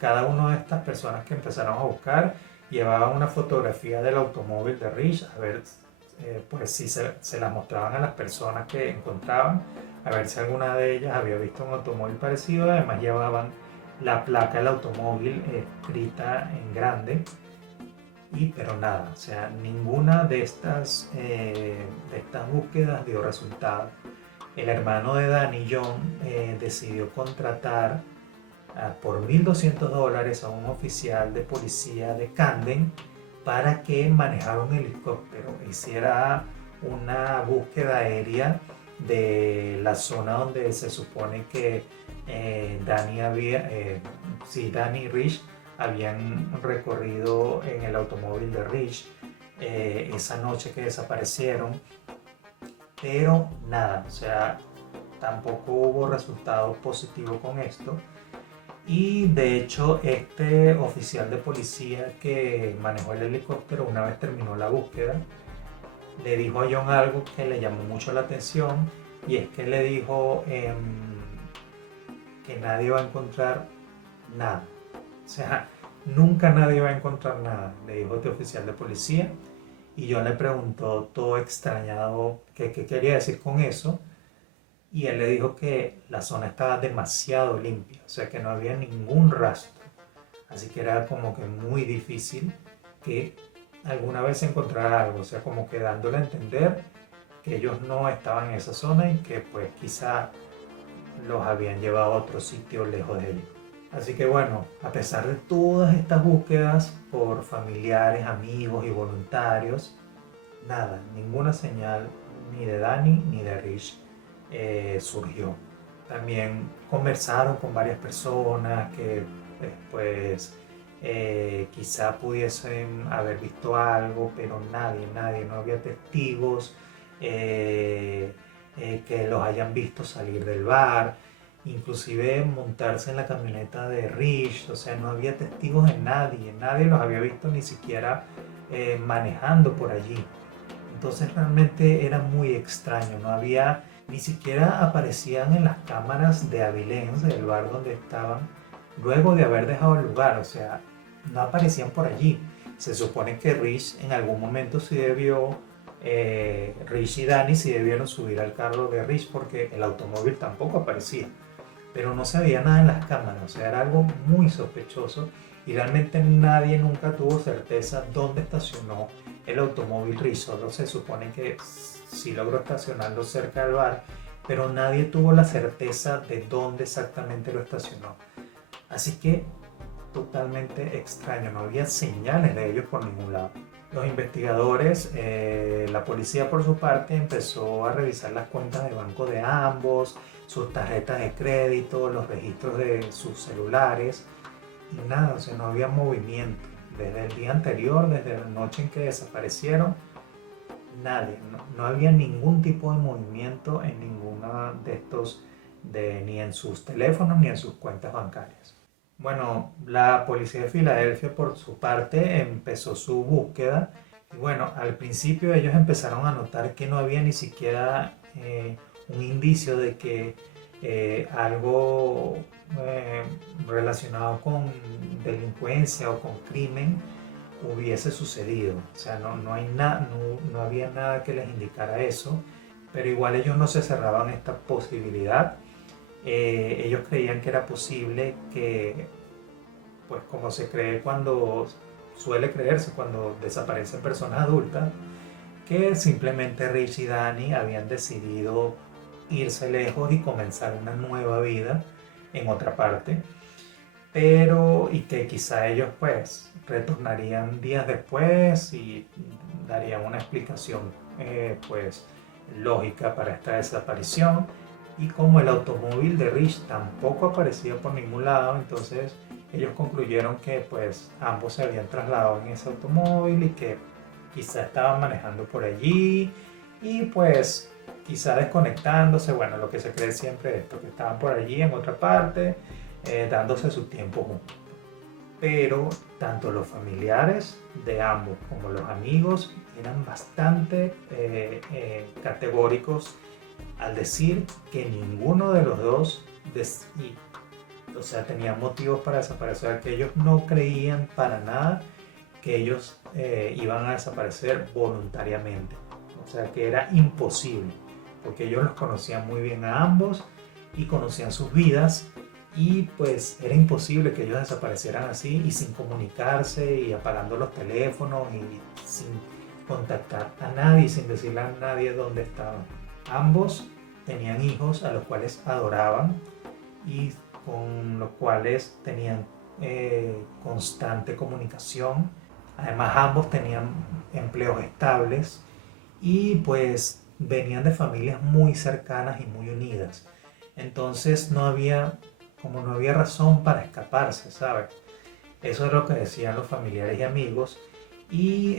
cada una de estas personas que empezaron a buscar, llevaban una fotografía del automóvil de Rich, a ver pues si se la mostraban a las personas que encontraban, a ver si alguna de ellas había visto un automóvil parecido. Además llevaban la placa del automóvil escrita en grande. Pero nada, o sea, ninguna de estas búsquedas dio resultado. El hermano de Danny, John, decidió contratar por $1.200 a un oficial de policía de Camden para que manejara un helicóptero, hiciera una búsqueda aérea de la zona donde se supone que Danny y Rich habían recorrido en el automóvil de Rich esa noche que desaparecieron, pero nada, o sea, tampoco hubo resultado positivo con esto. Y de hecho este oficial de policía que manejó el helicóptero, una vez terminó la búsqueda, le dijo a John algo que le llamó mucho la atención, y es que le dijo que nadie va a encontrar nada. O sea, nunca nadie va a encontrar nada, le dijo este oficial de policía. Y John le preguntó todo extrañado qué quería decir con eso. Y él le dijo que la zona estaba demasiado limpia, o sea que no había ningún rastro. Así que era como que muy difícil que alguna vez se encontrara algo, o sea, como que dándole a entender que ellos no estaban en esa zona y que pues quizá los habían llevado a otro sitio lejos de ellos. Así que bueno, a pesar de todas estas búsquedas por familiares, amigos y voluntarios, nada, ninguna señal ni de Danny ni de Rich surgió. También conversaron con varias personas que pues quizá pudiesen haber visto algo, pero nadie, no había testigos que los hayan visto salir del bar. inclusive montarse en la camioneta de Rich, o sea, no había testigos de nadie, nadie los había visto ni siquiera manejando por allí. Entonces realmente era muy extraño, no había, ni siquiera aparecían en las cámaras de Avilés, del bar donde estaban, luego de haber dejado el lugar, o sea, no aparecían por allí. Se supone que Rich en algún momento sí debió, Rich y Danny sí debieron subir al carro de Rich porque el automóvil tampoco aparecía, pero no se veía nada en las cámaras, o sea, era algo muy sospechoso y realmente nadie nunca tuvo certeza dónde estacionó el automóvil Rich. Solo se supone que sí logró estacionarlo cerca del bar, pero nadie tuvo la certeza de dónde exactamente lo estacionó. Así que totalmente extraño, no había señales de ellos por ningún lado. Los investigadores, la policía por su parte, empezó a revisar las cuentas de banco de ambos, sus tarjetas de crédito, los registros de sus celulares y nada, o sea, no había movimiento. Desde el día anterior, desde la noche en que desaparecieron, nadie, no había ningún tipo de movimiento en ninguno de estos, ni en sus teléfonos ni en sus cuentas bancarias. Bueno, la policía de Filadelfia por su parte empezó su búsqueda y bueno, al principio ellos empezaron a notar que no había ni siquiera un indicio de que algo relacionado con delincuencia o con crimen hubiese sucedido. O sea, no había nada que les indicara eso, pero igual ellos no se cerraban a esta posibilidad. Ellos creían que era posible que, pues como se cree cuando suele creerse cuando desaparecen personas adultas, que simplemente Rich y Danny habían decidido irse lejos y comenzar una nueva vida en otra parte, pero y que quizá ellos pues retornarían días después y darían una explicación pues lógica para esta desaparición. Y como el automóvil de Rich tampoco aparecía por ningún lado, entonces ellos concluyeron que pues ambos se habían trasladado en ese automóvil y que quizá estaban manejando por allí y pues quizá desconectándose, bueno, lo que se cree siempre esto, que estaban por allí en otra parte, dándose su tiempo juntos. Pero tanto los familiares de ambos como los amigos eran bastante categóricos al decir que ninguno de los dos o sea, tenían motivos para desaparecer, que ellos no creían para nada que ellos iban a desaparecer voluntariamente. O sea, que era imposible, porque ellos los conocían muy bien a ambos y conocían sus vidas y pues era imposible que ellos desaparecieran así y sin comunicarse y apagando los teléfonos y sin contactar a nadie, sin decirle a nadie dónde estaban. Ambos tenían hijos a los cuales adoraban y con los cuales tenían constante comunicación. Además, ambos tenían empleos estables y pues venían de familias muy cercanas y muy unidas. Entonces como no había razón para escaparse, ¿sabes? Eso es lo que decían los familiares y amigos. Y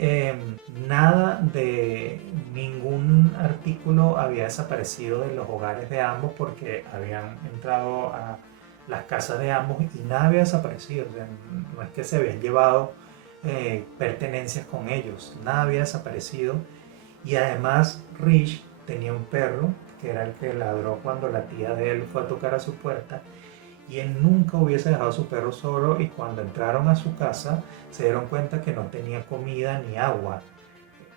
nada de ningún artículo había desaparecido de los hogares de ambos porque habían entrado a las casas de ambos y nada había desaparecido. O sea, no es que se habían llevado pertenencias con ellos, nada había desaparecido. Y además Rich tenía un perro que era el que ladró cuando la tía de él fue a tocar a su puerta y él nunca hubiese dejado a su perro solo y cuando entraron a su casa se dieron cuenta que no tenía comida ni agua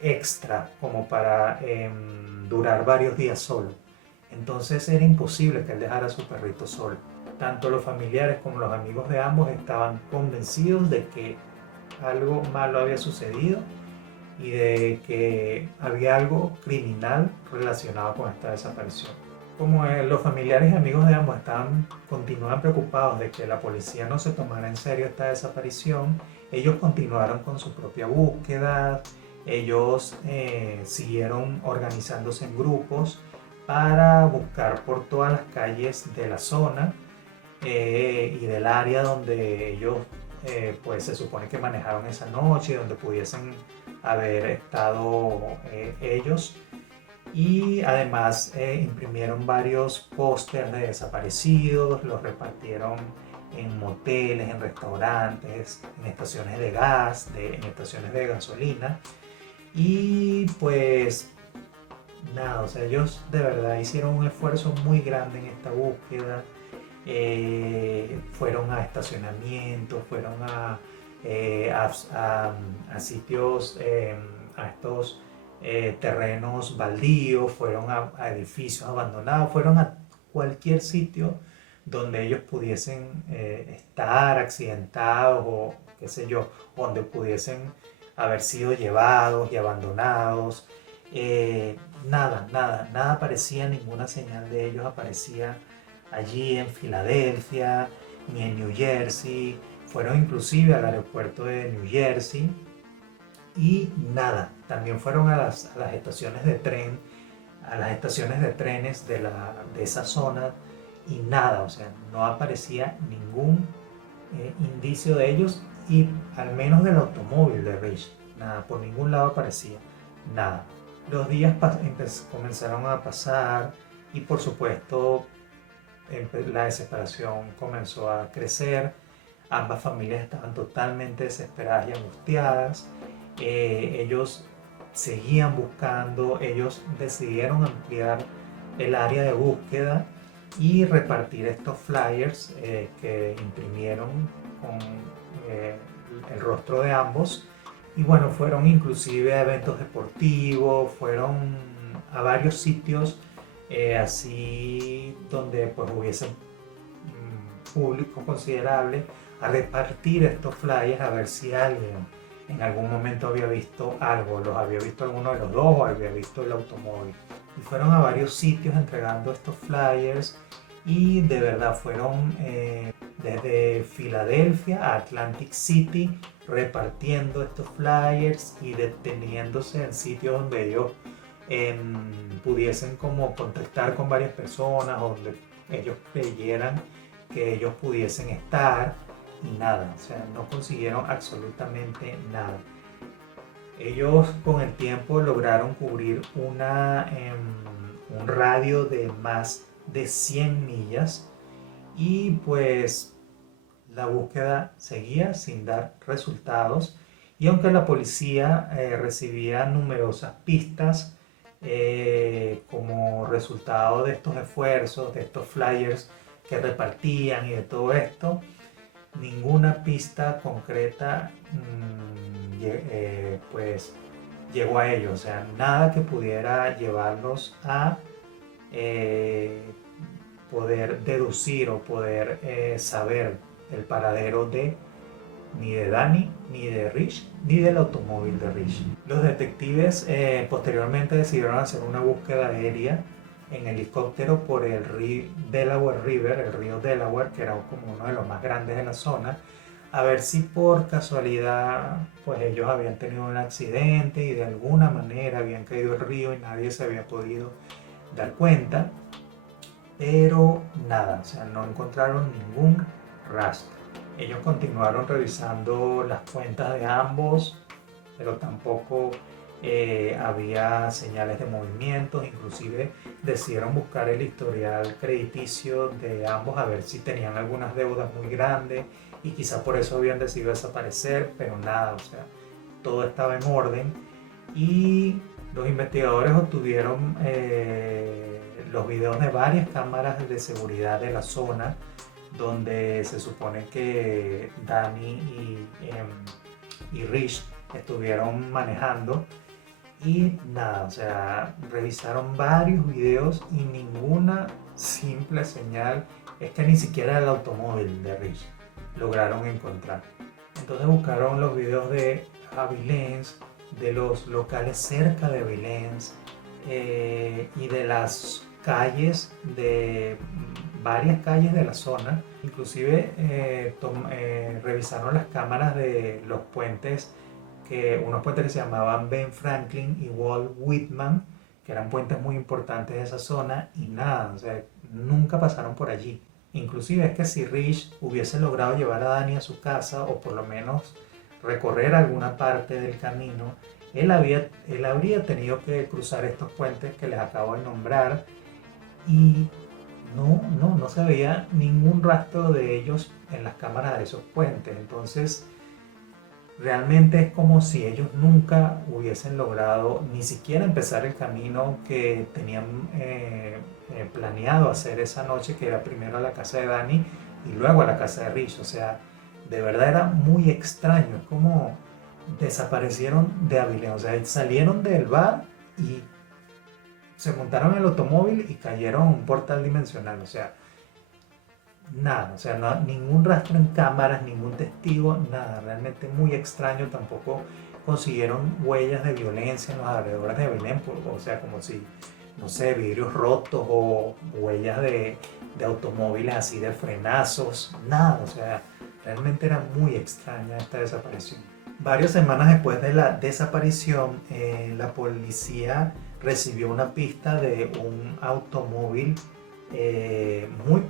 extra como para durar varios días solo. Entonces era imposible que él dejara a su perrito solo. Tanto los familiares como los amigos de ambos estaban convencidos de que algo malo había sucedido y de que había algo criminal relacionado con esta desaparición. Como los familiares y amigos de ambos continuaban preocupados de que la policía no se tomara en serio esta desaparición, ellos continuaron con su propia búsqueda, ellos siguieron organizándose en grupos para buscar por todas las calles de la zona y del área donde ellos pues se supone que manejaron esa noche, donde pudiesen haber estado ellos. Y además imprimieron varios pósters de desaparecidos, los repartieron en moteles, en restaurantes, en estaciones de gas, en estaciones de gasolina. Y pues nada, o sea, ellos de verdad hicieron un esfuerzo muy grande en esta búsqueda. Fueron a estacionamientos, fueron a sitios, a estos terrenos baldíos, fueron a edificios abandonados, fueron a cualquier sitio donde ellos pudiesen estar accidentados o qué sé yo, donde pudiesen haber sido llevados y abandonados. Nada aparecía, ninguna señal de ellos aparecía allí en Filadelfia ni en New Jersey. Fueron inclusive al aeropuerto de New Jersey y nada. También fueron a las estaciones de tren, a las estaciones de trenes de esa zona y nada, o sea, no aparecía ningún indicio de ellos y al menos del automóvil de Rich. Nada, por ningún lado aparecía nada. Los días comenzaron a pasar y por supuesto la desesperación comenzó a crecer. Ambas familias estaban totalmente desesperadas y angustiadas. Ellos seguían buscando, ellos decidieron ampliar el área de búsqueda y repartir estos flyers que imprimieron con el rostro de ambos. Y bueno, fueron inclusive a eventos deportivos, fueron a varios sitios así donde pues hubiese público considerable a repartir estos flyers a ver si alguien en algún momento había visto algo, los había visto alguno de los dos o había visto el automóvil. Y fueron a varios sitios entregando estos flyers y de verdad fueron desde Filadelfia a Atlantic City repartiendo estos flyers y deteniéndose en sitios donde ellos pudiesen como contactar con varias personas, donde ellos creyeran que ellos pudiesen estar y nada, o sea, no consiguieron absolutamente nada. Ellos con el tiempo lograron cubrir un radio de más de 100 millas y pues la búsqueda seguía sin dar resultados y aunque la policía recibía numerosas pistas como resultado de estos esfuerzos, de estos flyers que repartían y de todo esto, ninguna pista concreta pues llegó a ellos, o sea, nada que pudiera llevarlos a poder deducir o poder saber el paradero ni de Danny, ni de Rich, ni del automóvil de Rich. Los detectives posteriormente decidieron hacer una búsqueda aérea en helicóptero por el Delaware River, el río Delaware, que era como uno de los más grandes de la zona, a ver si por casualidad pues ellos habían tenido un accidente y de alguna manera habían caído al río y nadie se había podido dar cuenta, pero nada, o sea, no encontraron ningún rastro. Ellos continuaron revisando las cuentas de ambos, pero tampoco había señales de movimientos, inclusive decidieron buscar el historial crediticio de ambos a ver si tenían algunas deudas muy grandes y quizá por eso habían decidido desaparecer, pero nada, o sea, todo estaba en orden y los investigadores obtuvieron los videos de varias cámaras de seguridad de la zona donde se supone que Danny y Rich estuvieron manejando y nada, o sea, revisaron varios videos y ninguna simple señal, es que ni siquiera el automóvil de Rich lograron encontrar. Entonces buscaron los videos de Abilene, de los locales cerca de Abilene y de las calles, de varias calles de la zona. Inclusive revisaron las cámaras de los puentes, unos puentes que se llamaban Ben Franklin y Walt Whitman, que eran puentes muy importantes de esa zona y nada, o sea, nunca pasaron por allí. Inclusive es que si Rich hubiese logrado llevar a Danny a su casa o por lo menos recorrer alguna parte del camino, él habría tenido que cruzar estos puentes que les acabo de nombrar y no se veía ningún rastro de ellos en las cámaras de esos puentes. Entonces, realmente es como si ellos nunca hubiesen logrado ni siquiera empezar el camino que tenían planeado hacer esa noche, que era primero a la casa de Dani y luego a la casa de Rich. O sea, de verdad era muy extraño, es como desaparecieron de Abilene. O sea, salieron del bar y se montaron en el automóvil y cayeron a un portal dimensional. O sea, nada, o sea, ningún rastro en cámaras, ningún testigo, nada, realmente muy extraño. Tampoco consiguieron huellas de violencia en los alrededores de Belén, o sea, como si, no sé, vidrios rotos o huellas de automóviles así de frenazos, nada, o sea, realmente era muy extraña esta desaparición. Varias semanas después de la desaparición, la policía recibió una pista de un automóvil muy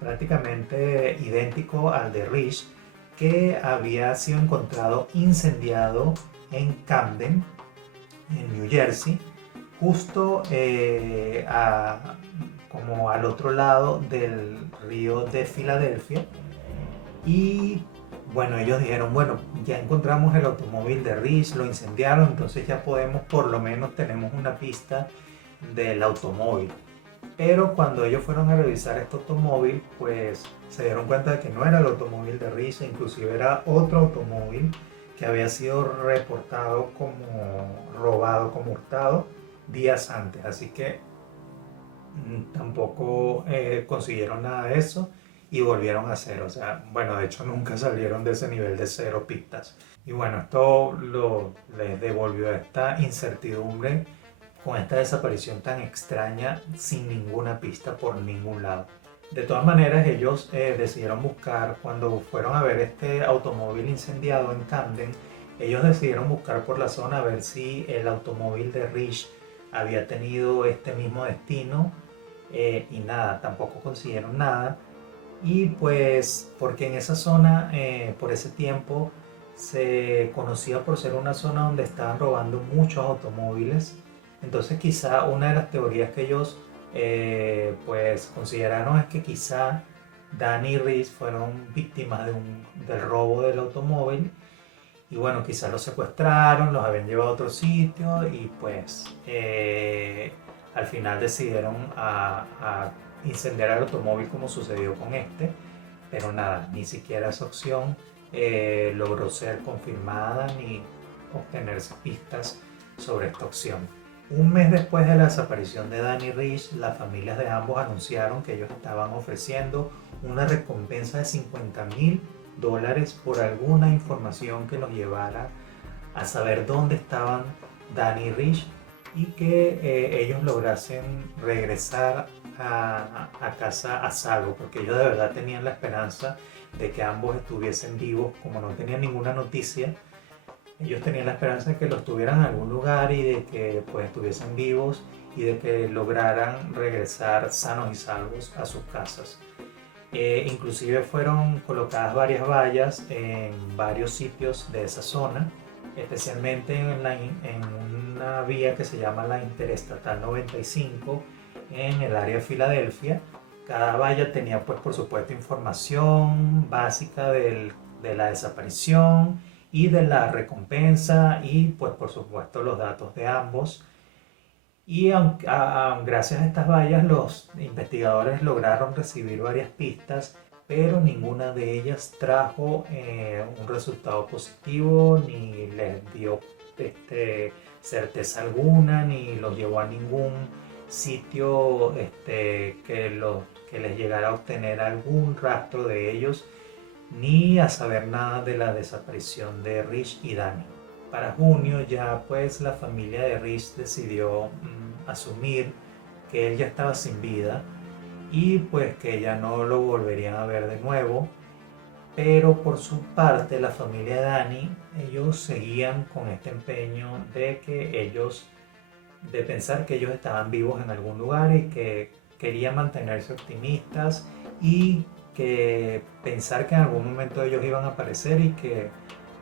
prácticamente idéntico al de Rich, que había sido encontrado incendiado en Camden, en New Jersey, justo como al otro lado del río de Filadelfia. Y bueno, ellos dijeron, bueno, ya encontramos el automóvil de Rich, lo incendiaron, entonces ya podemos, por lo menos tenemos una pista del automóvil. Pero cuando ellos fueron a revisar este automóvil, pues se dieron cuenta de que no era el automóvil de Rich, inclusive era otro automóvil que había sido reportado como robado, como hurtado días antes. Así que tampoco consiguieron nada de eso y volvieron a cero. O sea, bueno, de hecho nunca salieron de ese nivel de cero pistas. Y bueno, esto les devolvió esta incertidumbre con esta desaparición tan extraña sin ninguna pista por ningún lado. De todas maneras, ellos decidieron buscar, cuando fueron a ver este automóvil incendiado en Camden, ellos decidieron buscar por la zona a ver si el automóvil de Rich había tenido este mismo destino y nada, tampoco consiguieron nada. Y pues porque en esa zona, por ese tiempo, se conocía por ser una zona donde estaban robando muchos automóviles. Entonces quizá una de las teorías que ellos pues consideraron es que quizá Danny y Rich fueron víctimas del robo del automóvil y bueno, quizá los secuestraron, los habían llevado a otro sitio y pues al final decidieron a incendiar el automóvil como sucedió con este, pero nada, ni siquiera esa opción logró ser confirmada ni obtenerse pistas sobre esta opción. Un mes después de la desaparición de Danny Rich, las familias de ambos anunciaron que ellos estaban ofreciendo una recompensa de $50,000 por alguna información que los llevara a saber dónde estaban Danny Rich y que ellos lograsen regresar a casa a salvo, porque ellos de verdad tenían la esperanza de que ambos estuviesen vivos. Como no tenían ninguna noticia, ellos tenían la esperanza de que los tuvieran en algún lugar y de que pues estuviesen vivos y de que lograran regresar sanos y salvos a sus casas. Inclusive fueron colocadas varias vallas en varios sitios de esa zona, especialmente en una vía que se llama la Interestatal 95 en el área de Filadelfia. Cada valla tenía pues por supuesto información básica de la desaparición y de la recompensa y pues por supuesto los datos de ambos. Y gracias a estas vallas los investigadores lograron recibir varias pistas, pero ninguna de ellas trajo un resultado positivo, ni les dio certeza alguna, ni los llevó a ningún sitio que les llegara a obtener algún rastro de ellos, ni a saber nada de la desaparición de Rich y Danny. Para junio ya pues la familia de Rich decidió asumir que él ya estaba sin vida y pues que ya no lo volverían a ver de nuevo, pero por su parte la familia de Danny, ellos seguían con este empeño de pensar que ellos estaban vivos en algún lugar y que querían mantenerse optimistas y que pensar que en algún momento ellos iban a aparecer y que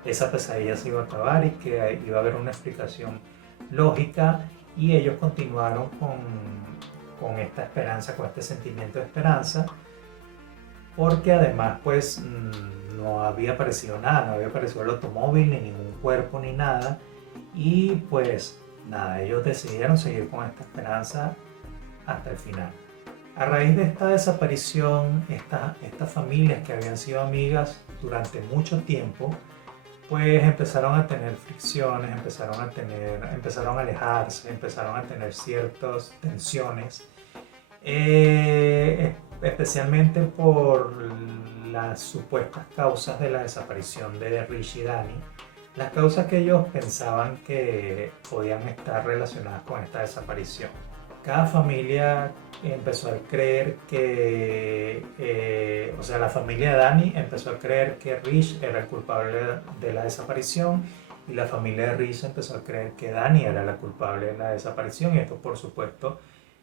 esa pesadilla se iba a acabar y que iba a haber una explicación lógica, y ellos continuaron con esta esperanza, con este sentimiento de esperanza, porque además pues no había aparecido nada, no había aparecido el automóvil, ni ningún cuerpo, ni nada, y pues nada, ellos decidieron seguir con esta esperanza hasta el final. A raíz de esta desaparición, estas familias que habían sido amigas durante mucho tiempo, pues empezaron a tener fricciones, empezaron a alejarse, empezaron a tener ciertas tensiones, especialmente por las supuestas causas de la desaparición de Rich y Danny, las causas que ellos pensaban que podían estar relacionadas con esta desaparición. Cada familia empezó a creer que, o sea, la familia de Danny empezó a creer que Rich era el culpable de la desaparición, y la familia de Rich empezó a creer que Danny era la culpable de la desaparición, y esto por supuesto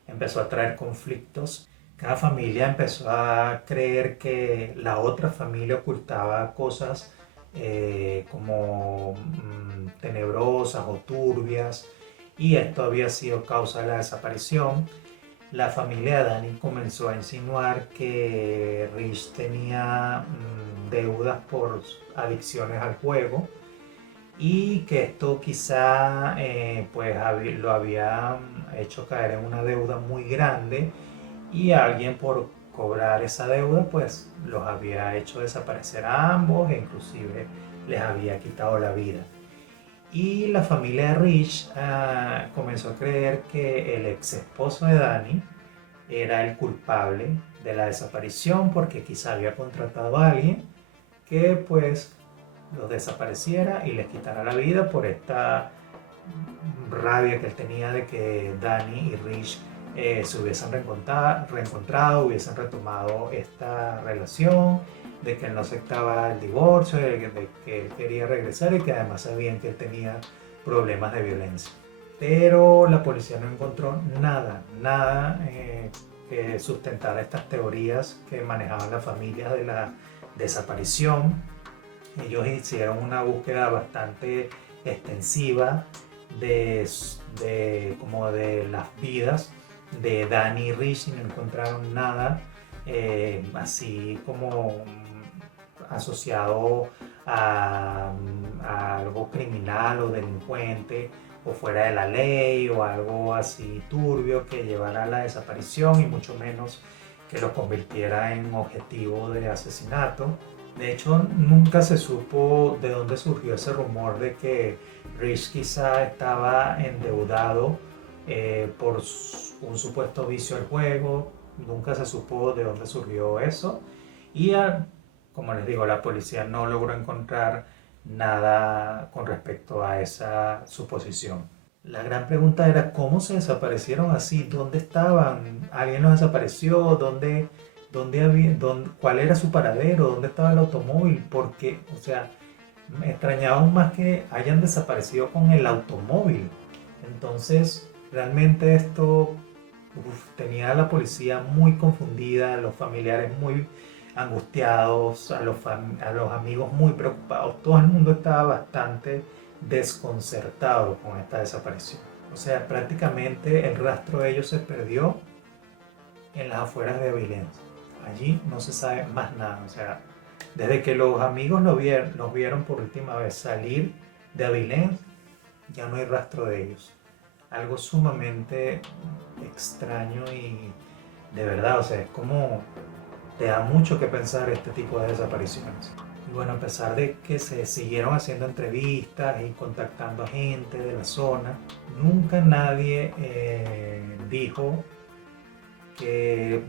empezó a traer conflictos. Cada familia empezó a creer que la otra familia ocultaba cosas como tenebrosas o turbias, y esto había sido causa de la desaparición. La familia de Danny comenzó a insinuar que Rich tenía deudas por adicciones al juego, y que esto quizá pues lo había hecho caer en una deuda muy grande, y alguien por cobrar esa deuda pues los había hecho desaparecer a ambos, e inclusive les había quitado la vida. Y la familia de Rich comenzó a creer que el ex esposo de Danny era el culpable de la desaparición, porque quizá había contratado a alguien que pues los desapareciera y les quitara la vida por esta rabia que él tenía de que Danny y Rich se hubiesen reencontrado, hubiesen retomado esta relación, de que él no aceptaba el divorcio, de que él quería regresar, y que además sabían que él tenía problemas de violencia. Pero la policía no encontró nada que sustentara estas teorías que manejaban las familias de la desaparición. Ellos hicieron una búsqueda bastante extensiva como de las vidas de Danny y Rich, y no encontraron nada así como asociado a algo criminal o delincuente o fuera de la ley, o algo así turbio que llevara a la desaparición, y mucho menos que lo convirtiera en objetivo de asesinato. De hecho, nunca se supo de dónde surgió ese rumor de que Rich quizá estaba endeudado por un supuesto vicio al juego. Nunca se supo de dónde surgió eso, y como les digo, la policía no logró encontrar nada con respecto a esa suposición. La gran pregunta era cómo se desaparecieron así, dónde estaban, alguien los desapareció, cuál era su paradero, dónde estaba el automóvil, porque, o sea, me extrañaba aún más que hayan desaparecido con el automóvil. Entonces, realmente esto tenía a la policía muy confundida, a los familiares muy angustiados, a los amigos muy preocupados. Todo el mundo estaba bastante desconcertado con esta desaparición. O sea, prácticamente el rastro de ellos se perdió en las afueras de Avilés. Allí no se sabe más nada. O sea, desde que los amigos los vieron por última vez salir de Avilés, ya no hay rastro de ellos. Algo sumamente extraño, y de verdad, o sea, es como te da mucho que pensar este tipo de desapariciones. Y bueno, a pesar de que se siguieron haciendo entrevistas y contactando a gente de la zona, nunca nadie dijo que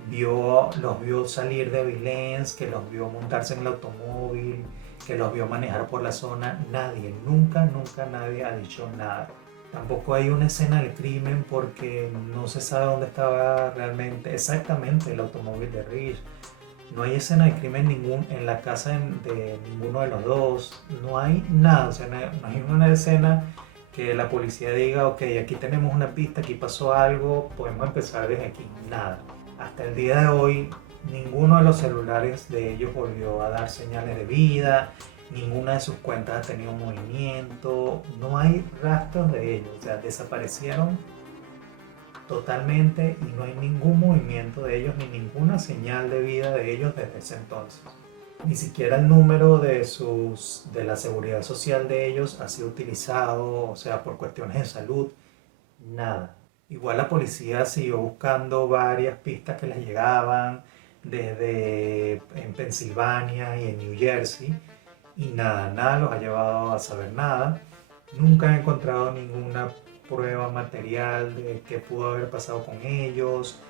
los vio salir de Avilés, que los vio montarse en el automóvil, que los vio manejar por la zona. Nadie, nunca nadie ha dicho nada. Tampoco hay una escena del crimen, porque no se sabe dónde estaba realmente exactamente el automóvil de Rich. No hay escena de crimen en la casa de ninguno de los dos. No hay nada, o sea, no hay una escena que la policía diga, ok, aquí tenemos una pista, aquí pasó algo, podemos empezar desde aquí. Nada. Hasta el día de hoy, ninguno de los celulares de ellos volvió a dar señales de vida, ninguna de sus cuentas ha tenido movimiento, no hay rastros de ellos, o sea, desaparecieron totalmente y no hay ningún movimiento de ellos ni ninguna señal de vida de ellos desde ese entonces. Ni siquiera el número de la seguridad social de ellos ha sido utilizado, o sea, por cuestiones de salud, nada. Igual la policía siguió buscando varias pistas que les llegaban desde en Pensilvania y en New Jersey y nada los ha llevado a saber nada. Nunca han encontrado ninguna prueba material de qué pudo haber pasado con ellos,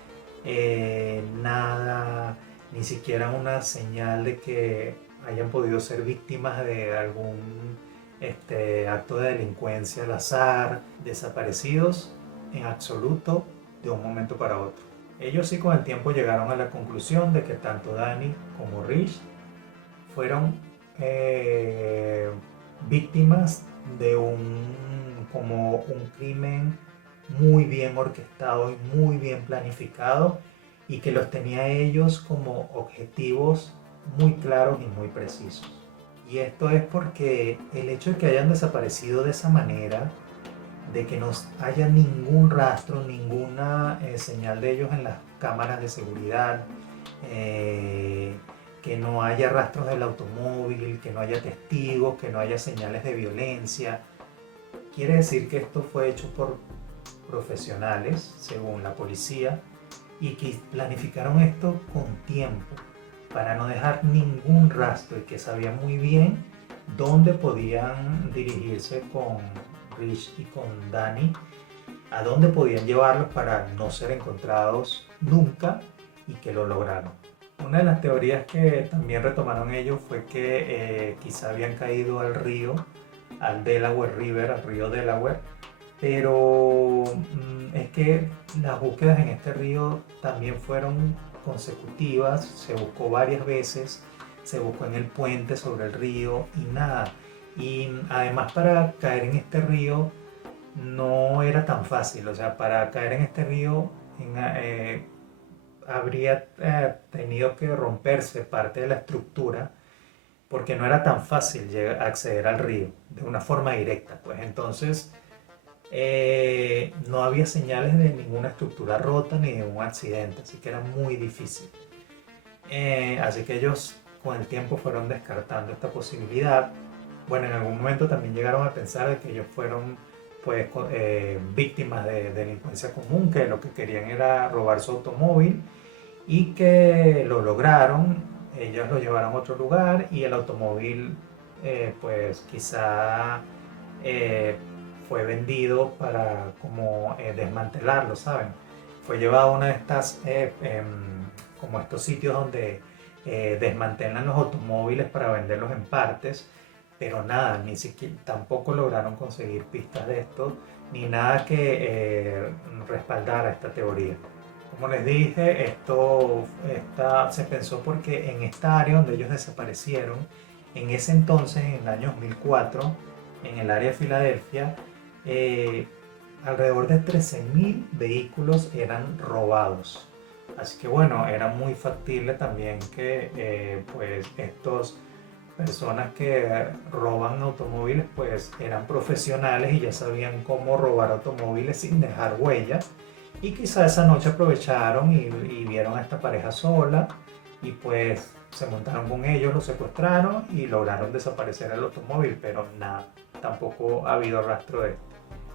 nada, ni siquiera una señal de que hayan podido ser víctimas de algún acto de delincuencia al azar, desaparecidos en absoluto de un momento para otro. Ellos sí con el tiempo llegaron a la conclusión de que tanto Danny como Rich fueron víctimas de como un crimen muy bien orquestado y muy bien planificado y que los tenía ellos como objetivos muy claros y muy precisos. Y esto es porque el hecho de que hayan desaparecido de esa manera, de que no haya ningún rastro, ninguna señal de ellos en las cámaras de seguridad, que no haya rastros del automóvil, que no haya testigos, que no haya señales de violencia. Quiere decir que esto fue hecho por profesionales, según la policía, y que planificaron esto con tiempo para no dejar ningún rastro y que sabían muy bien dónde podían dirigirse con Rich y con Danny, a dónde podían llevarlos para no ser encontrados nunca y que lo lograron. Una de las teorías que también retomaron ellos fue que quizá habían caído al río, al Delaware River, al río Delaware, pero es que las búsquedas en este río también fueron consecutivas, se buscó varias veces, se buscó en el puente sobre el río y nada. Y además para caer en este río no era tan fácil, o sea, para caer en este río habría tenido que romperse parte de la estructura porque no era tan fácil acceder al río de una forma directa, pues entonces no había señales de ninguna estructura rota ni de un accidente, así que era muy difícil. Así que ellos con el tiempo fueron descartando esta posibilidad. Bueno, en algún momento también llegaron a pensar de que ellos fueron pues, víctimas de delincuencia común, que lo que querían era robar su automóvil y que lo lograron. Ellos lo llevaron a otro lugar y el automóvil pues quizá fue vendido para como desmantelarlo, ¿saben? Fue llevado a una de estas como estos sitios donde desmantelan los automóviles para venderlos en partes, pero nada, ni siquiera tampoco lograron conseguir pistas de esto ni nada que respaldara esta teoría. Como les dije, se pensó porque en esta área donde ellos desaparecieron, en ese entonces, en el año 2004, en el área de Filadelfia, alrededor de 13.000 vehículos eran robados. Así que bueno, era muy factible también que pues estos personas que roban automóviles pues eran profesionales y ya sabían cómo robar automóviles sin dejar huellas y quizá esa noche aprovecharon y vieron a esta pareja sola y pues se montaron con ellos, los secuestraron y lograron desaparecer el automóvil, pero nada, tampoco ha habido rastro de esto.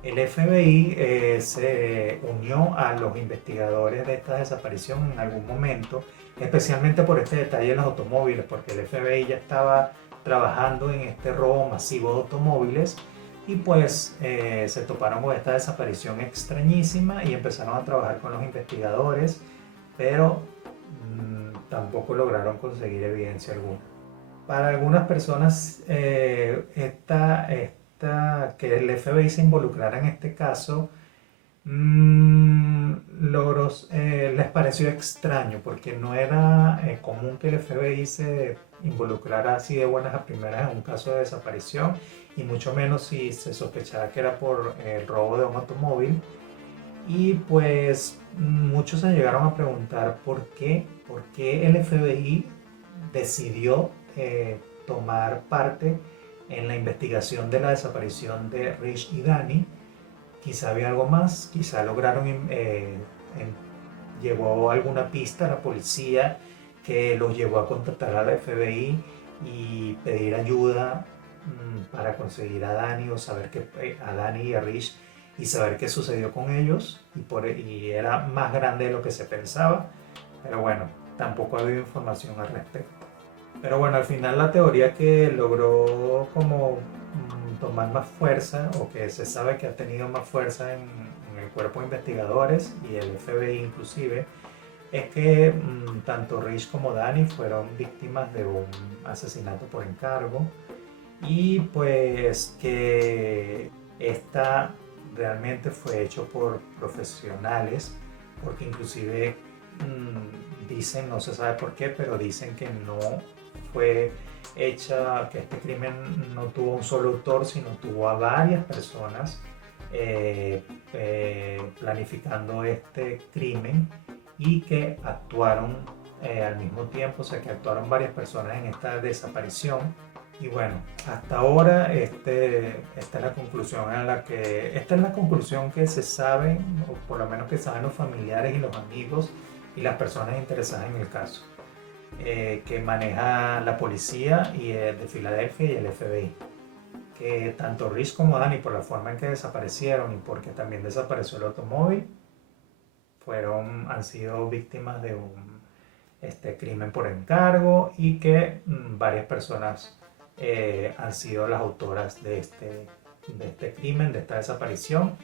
El FBI se unió a los investigadores de esta desaparición en algún momento, especialmente por este detalle de los automóviles, porque el FBI ya estaba trabajando en este robo masivo de automóviles y pues se toparon con esta desaparición extrañísima y empezaron a trabajar con los investigadores, pero tampoco lograron conseguir evidencia alguna. Para algunas personas que el FBI se involucrara en este caso les pareció extraño porque no era común que el FBI se involucrara así de buenas a primeras en un caso de desaparición y mucho menos si se sospechaba que era por el robo de un automóvil. Y pues muchos se llegaron a preguntar por qué el FBI decidió tomar parte en la investigación de la desaparición de Rich y Danny. Quizá había algo más, quizá lograron llevó alguna pista a la policía que los llevó a contactar a la FBI y pedir ayuda para conseguir a Danny o saber a Danny y a Rich y saber qué sucedió con ellos y era más grande de lo que se pensaba, pero bueno, tampoco ha habido información al respecto. Pero bueno, al final la teoría que logró como tomar más fuerza, o que se sabe que ha tenido más fuerza en el cuerpo de investigadores y el FBI inclusive, es que tanto Rich como Danny fueron víctimas de un asesinato por encargo y pues que esta realmente fue hecho por profesionales, porque inclusive dicen, no se sabe por qué, pero dicen que no fue hecha, que este crimen no tuvo un solo autor, sino tuvo a varias personas planificando este crimen y que actuaron al mismo tiempo, o sea que actuaron varias personas en esta desaparición. Y bueno, hasta ahora esta es la conclusión esta es la conclusión que se sabe, o por lo menos que saben los familiares y los amigos y las personas interesadas en el caso, que maneja la policía de Filadelfia y el FBI. Que tanto Rich como Danny, por la forma en que desaparecieron y porque también desapareció el automóvil, han sido víctimas de un crimen por encargo y que varias personas han sido las autoras de este crimen, de esta desaparición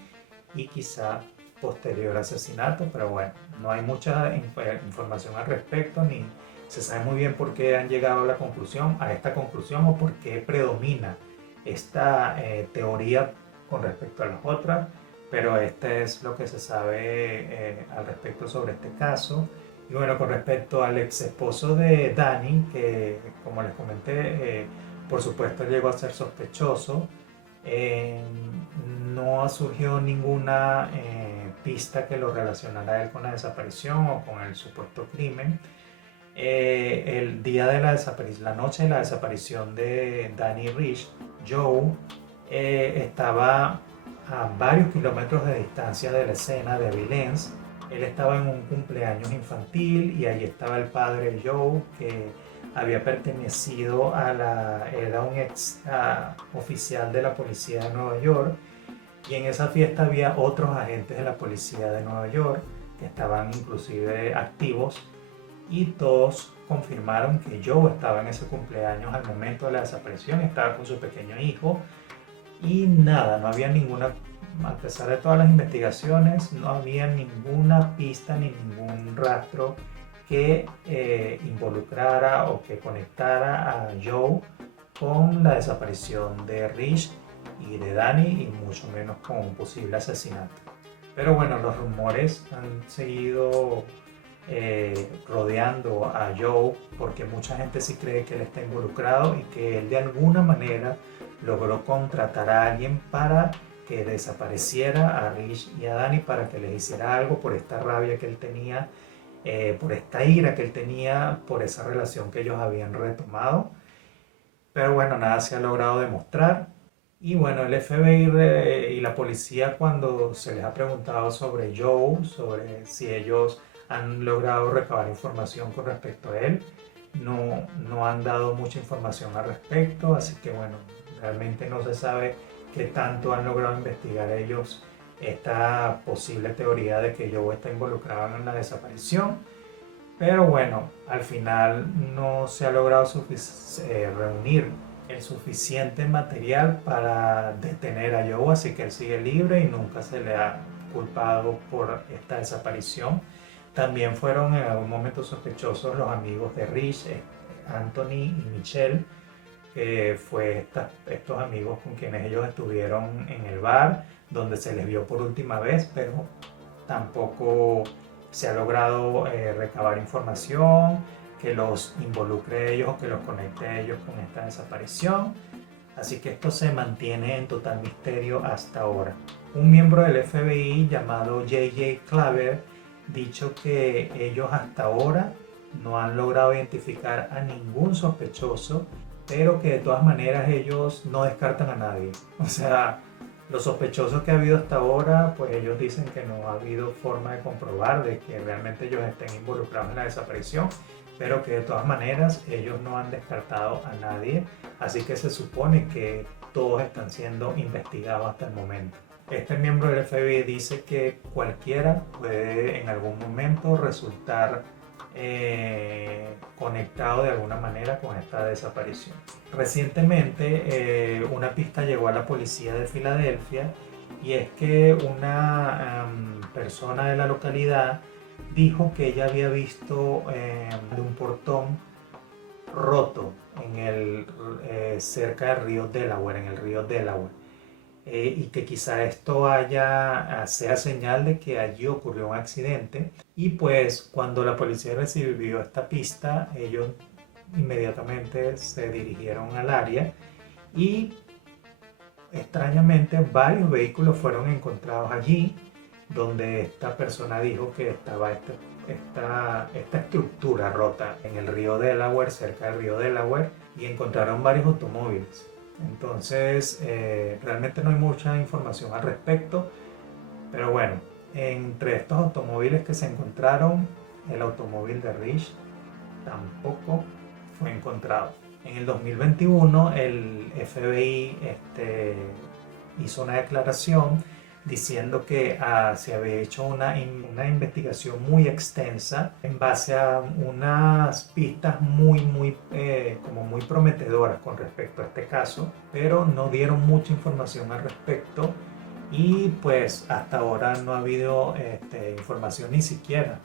y quizá posterior asesinato, pero bueno, no hay mucha información al respecto ni se sabe muy bien por qué han llegado a esta conclusión o por qué predomina esta teoría con respecto a las otras, pero este es lo que se sabe al respecto sobre este caso. Y bueno, con respecto al ex esposo de Danny, que como les comenté, por supuesto llegó a ser sospechoso, no surgió ninguna pista que lo relacionara a él con la desaparición o con el supuesto crimen. El día de la noche de la desaparición de Danny Rich, Joe estaba a varios kilómetros de distancia de la escena de Valence. Él estaba en un cumpleaños infantil y allí estaba el padre de Joe, que había pertenecido era un ex oficial de la policía de Nueva York, y en esa fiesta había otros agentes de la policía de Nueva York que estaban inclusive activos, y todos confirmaron que Joe estaba en ese cumpleaños al momento de la desaparición, estaba con su pequeño hijo y nada, no había ninguna, a pesar de todas las investigaciones, no había ninguna pista ni ningún rastro que involucrara o que conectara a Joe con la desaparición de Rich y de Danny y mucho menos con un posible asesinato. Pero bueno, los rumores han seguido rodeando a Joe porque mucha gente sí cree que él está involucrado y que él de alguna manera logró contratar a alguien para que desapareciera a Rich y a Danny, para que les hiciera algo por esta rabia que él tenía, por esta ira que él tenía, por esa relación que ellos habían retomado. Pero bueno, nada se ha logrado demostrar. Y bueno, el FBI y la policía, cuando se les ha preguntado sobre Joe, sobre si ellos han logrado recabar información con respecto a él, no han dado mucha información al respecto, así que bueno, realmente no se sabe qué tanto han logrado investigar ellos esta posible teoría de que Joe está involucrado en la desaparición. Pero bueno, al final no se ha logrado reunir el suficiente material para detener a Joe, así que él sigue libre y nunca se le ha culpado por esta desaparición. También fueron en algún momento sospechosos los amigos de Rich, Anthony y Michelle, que fue estos amigos con quienes ellos estuvieron en el bar, donde se les vio por última vez, pero tampoco se ha logrado recabar información que los involucre a ellos o que los conecte a ellos con esta desaparición. Así que esto se mantiene en total misterio hasta ahora. Un miembro del FBI llamado J.J. Claver dicho que ellos hasta ahora no han logrado identificar a ningún sospechoso pero que de todas maneras ellos no descartan a nadie. O sea, los sospechosos que ha habido hasta ahora, pues ellos dicen que no ha habido forma de comprobar de que realmente ellos estén involucrados en la desaparición, pero que de todas maneras ellos no han descartado a nadie, así que se supone que todos están siendo investigados hasta el momento. Este miembro del FBI dice que cualquiera puede en algún momento resultar conectado de alguna manera con esta desaparición. Recientemente una pista llegó a la policía de Filadelfia y es que una persona de la localidad dijo que ella había visto un portón roto cerca del río Delaware, en el río Delaware. Y que quizá esto sea señal de que allí ocurrió un accidente. Y pues cuando la policía recibió esta pista, ellos inmediatamente se dirigieron al área y extrañamente varios vehículos fueron encontrados allí, donde esta persona dijo que estaba esta estructura rota en el río Delaware, cerca del río Delaware, y encontraron varios automóviles. Entonces, realmente no hay mucha información al respecto, pero bueno, entre estos automóviles que se encontraron, el automóvil de Rich tampoco fue encontrado. En el 2021, el FBI hizo una declaración diciendo que se había hecho una investigación muy extensa en base a unas pistas muy prometedoras con respecto a este caso, pero no dieron mucha información al respecto y pues hasta ahora no ha habido información ni siquiera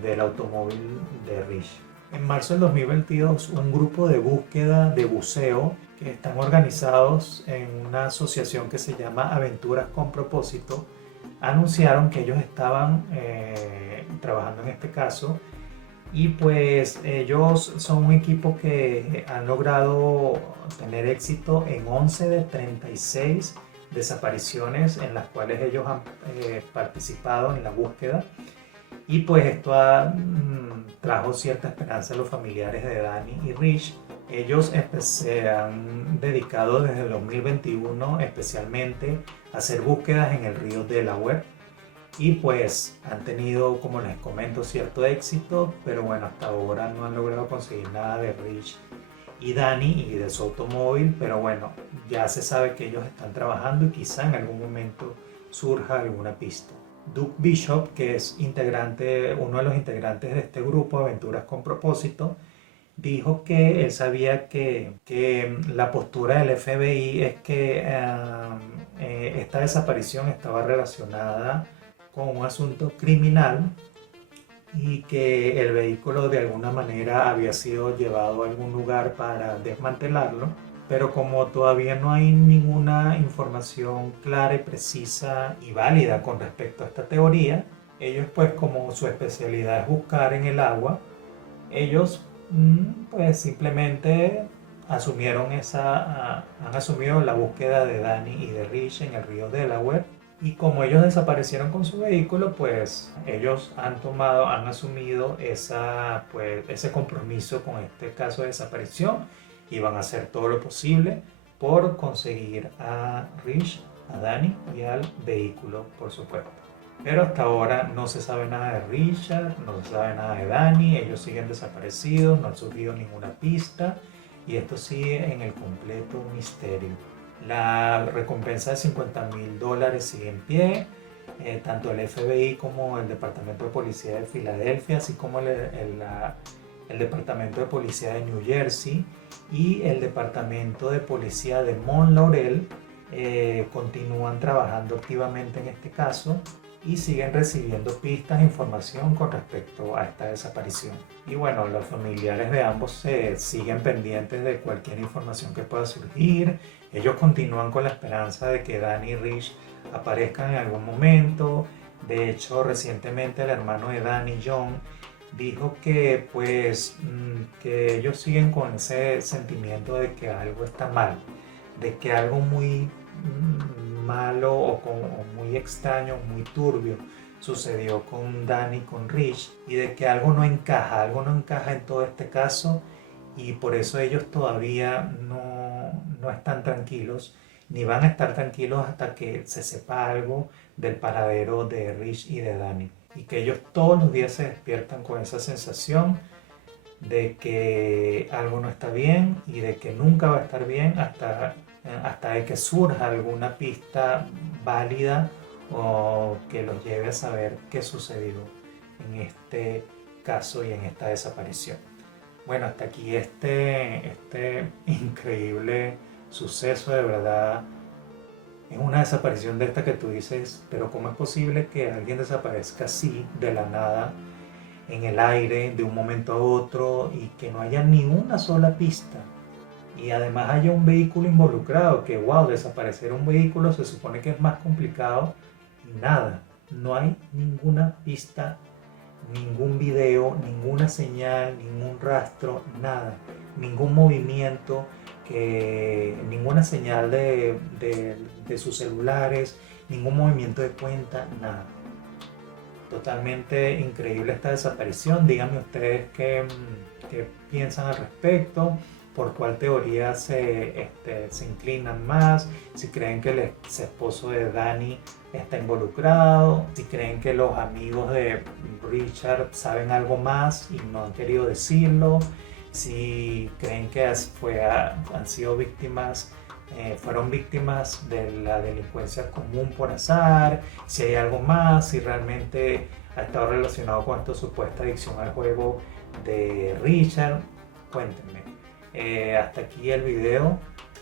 del automóvil de Rich. En marzo del 2022, un grupo de búsqueda de buceo que están organizados en una asociación que se llama Aventuras con Propósito, anunciaron que ellos estaban trabajando en este caso y pues ellos son un equipo que han logrado tener éxito en 11 de 36 desapariciones en las cuales ellos han participado en la búsqueda. Y pues esto trajo cierta esperanza a los familiares de Danny y Rich. Ellos se han dedicado desde el 2021 especialmente a hacer búsquedas en el río Delaware y pues han tenido, como les comento, cierto éxito, pero bueno, hasta ahora no han logrado conseguir nada de Rich y Danny y de su automóvil, pero bueno, ya se sabe que ellos están trabajando y quizá en algún momento surja alguna pista. Doug Bishop, que es uno de los integrantes de este grupo Aventuras con Propósito, dijo que él sabía que la postura del FBI es que esta desaparición estaba relacionada con un asunto criminal y que el vehículo de alguna manera había sido llevado a algún lugar para desmantelarlo, pero como todavía no hay ninguna información clara y precisa y válida con respecto a esta teoría, ellos pues como su especialidad es buscar en el agua, ellos pues simplemente han asumido la búsqueda de Danny y de Rich en el río Delaware. Y como ellos desaparecieron con su vehículo, pues ellos han asumido ese compromiso con este caso de desaparición y van a hacer todo lo posible por conseguir a Rich, a Danny y al vehículo, por supuesto. Pero hasta ahora no se sabe nada de Richard, no se sabe nada de Danny, ellos siguen desaparecidos, no han surgido ninguna pista y esto sigue en el completo misterio. La recompensa de $50,000 sigue en pie. Tanto el FBI como el Departamento de Policía de Filadelfia, así como el Departamento de Policía de New Jersey y el Departamento de Policía de Mont Laurel continúan trabajando activamente en este caso y siguen recibiendo pistas e información con respecto a esta desaparición. Y bueno, los familiares de ambos siguen pendientes de cualquier información que pueda surgir. Ellos continúan con la esperanza de que Danny y Rich aparezcan en algún momento. De hecho, recientemente el hermano de Danny, John, dijo que que ellos siguen con ese sentimiento de que algo está mal, de que algo muy malo o muy extraño, muy turbio sucedió con Danny, con Rich, y de que algo no encaja en todo este caso y por eso ellos todavía no están tranquilos, ni van a estar tranquilos hasta que se sepa algo del paradero de Rich y de Danny. Y que ellos todos los días se despiertan con esa sensación de que algo no está bien y de que nunca va a estar bien hasta de que surja alguna pista válida o que los lleve a saber qué sucedió en este caso y en esta desaparición. Bueno, hasta aquí este increíble suceso, de verdad. Es una desaparición de esta que tú dices, pero ¿cómo es posible que alguien desaparezca así, de la nada, en el aire, de un momento a otro, y que no haya ni una sola pista? Y además haya un vehículo involucrado, que wow, desaparecer un vehículo se supone que es más complicado, y nada, no hay ninguna pista, ningún video, ninguna señal, ningún rastro, nada, ningún movimiento, ninguna señal de sus celulares, ningún movimiento de cuenta, nada. Totalmente increíble esta desaparición. Díganme ustedes qué piensan al respecto, por cuál teoría se inclinan más, si creen que el ex esposo de Danny está involucrado, si creen que los amigos de Richard saben algo más y no han querido decirlo, si creen que han sido víctimas, fueron víctimas de la delincuencia común por azar, si hay algo más, si realmente ha estado relacionado con esta supuesta adicción al juego de Richard. Cuéntenme. Hasta aquí el video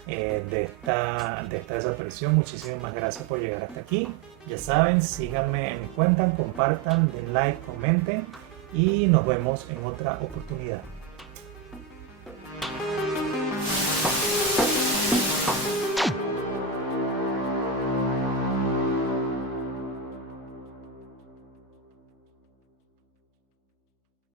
de esta desaparición. Muchísimas gracias por llegar hasta aquí. Ya saben, síganme en mi cuenta, compartan, den like, comenten y nos vemos en otra oportunidad.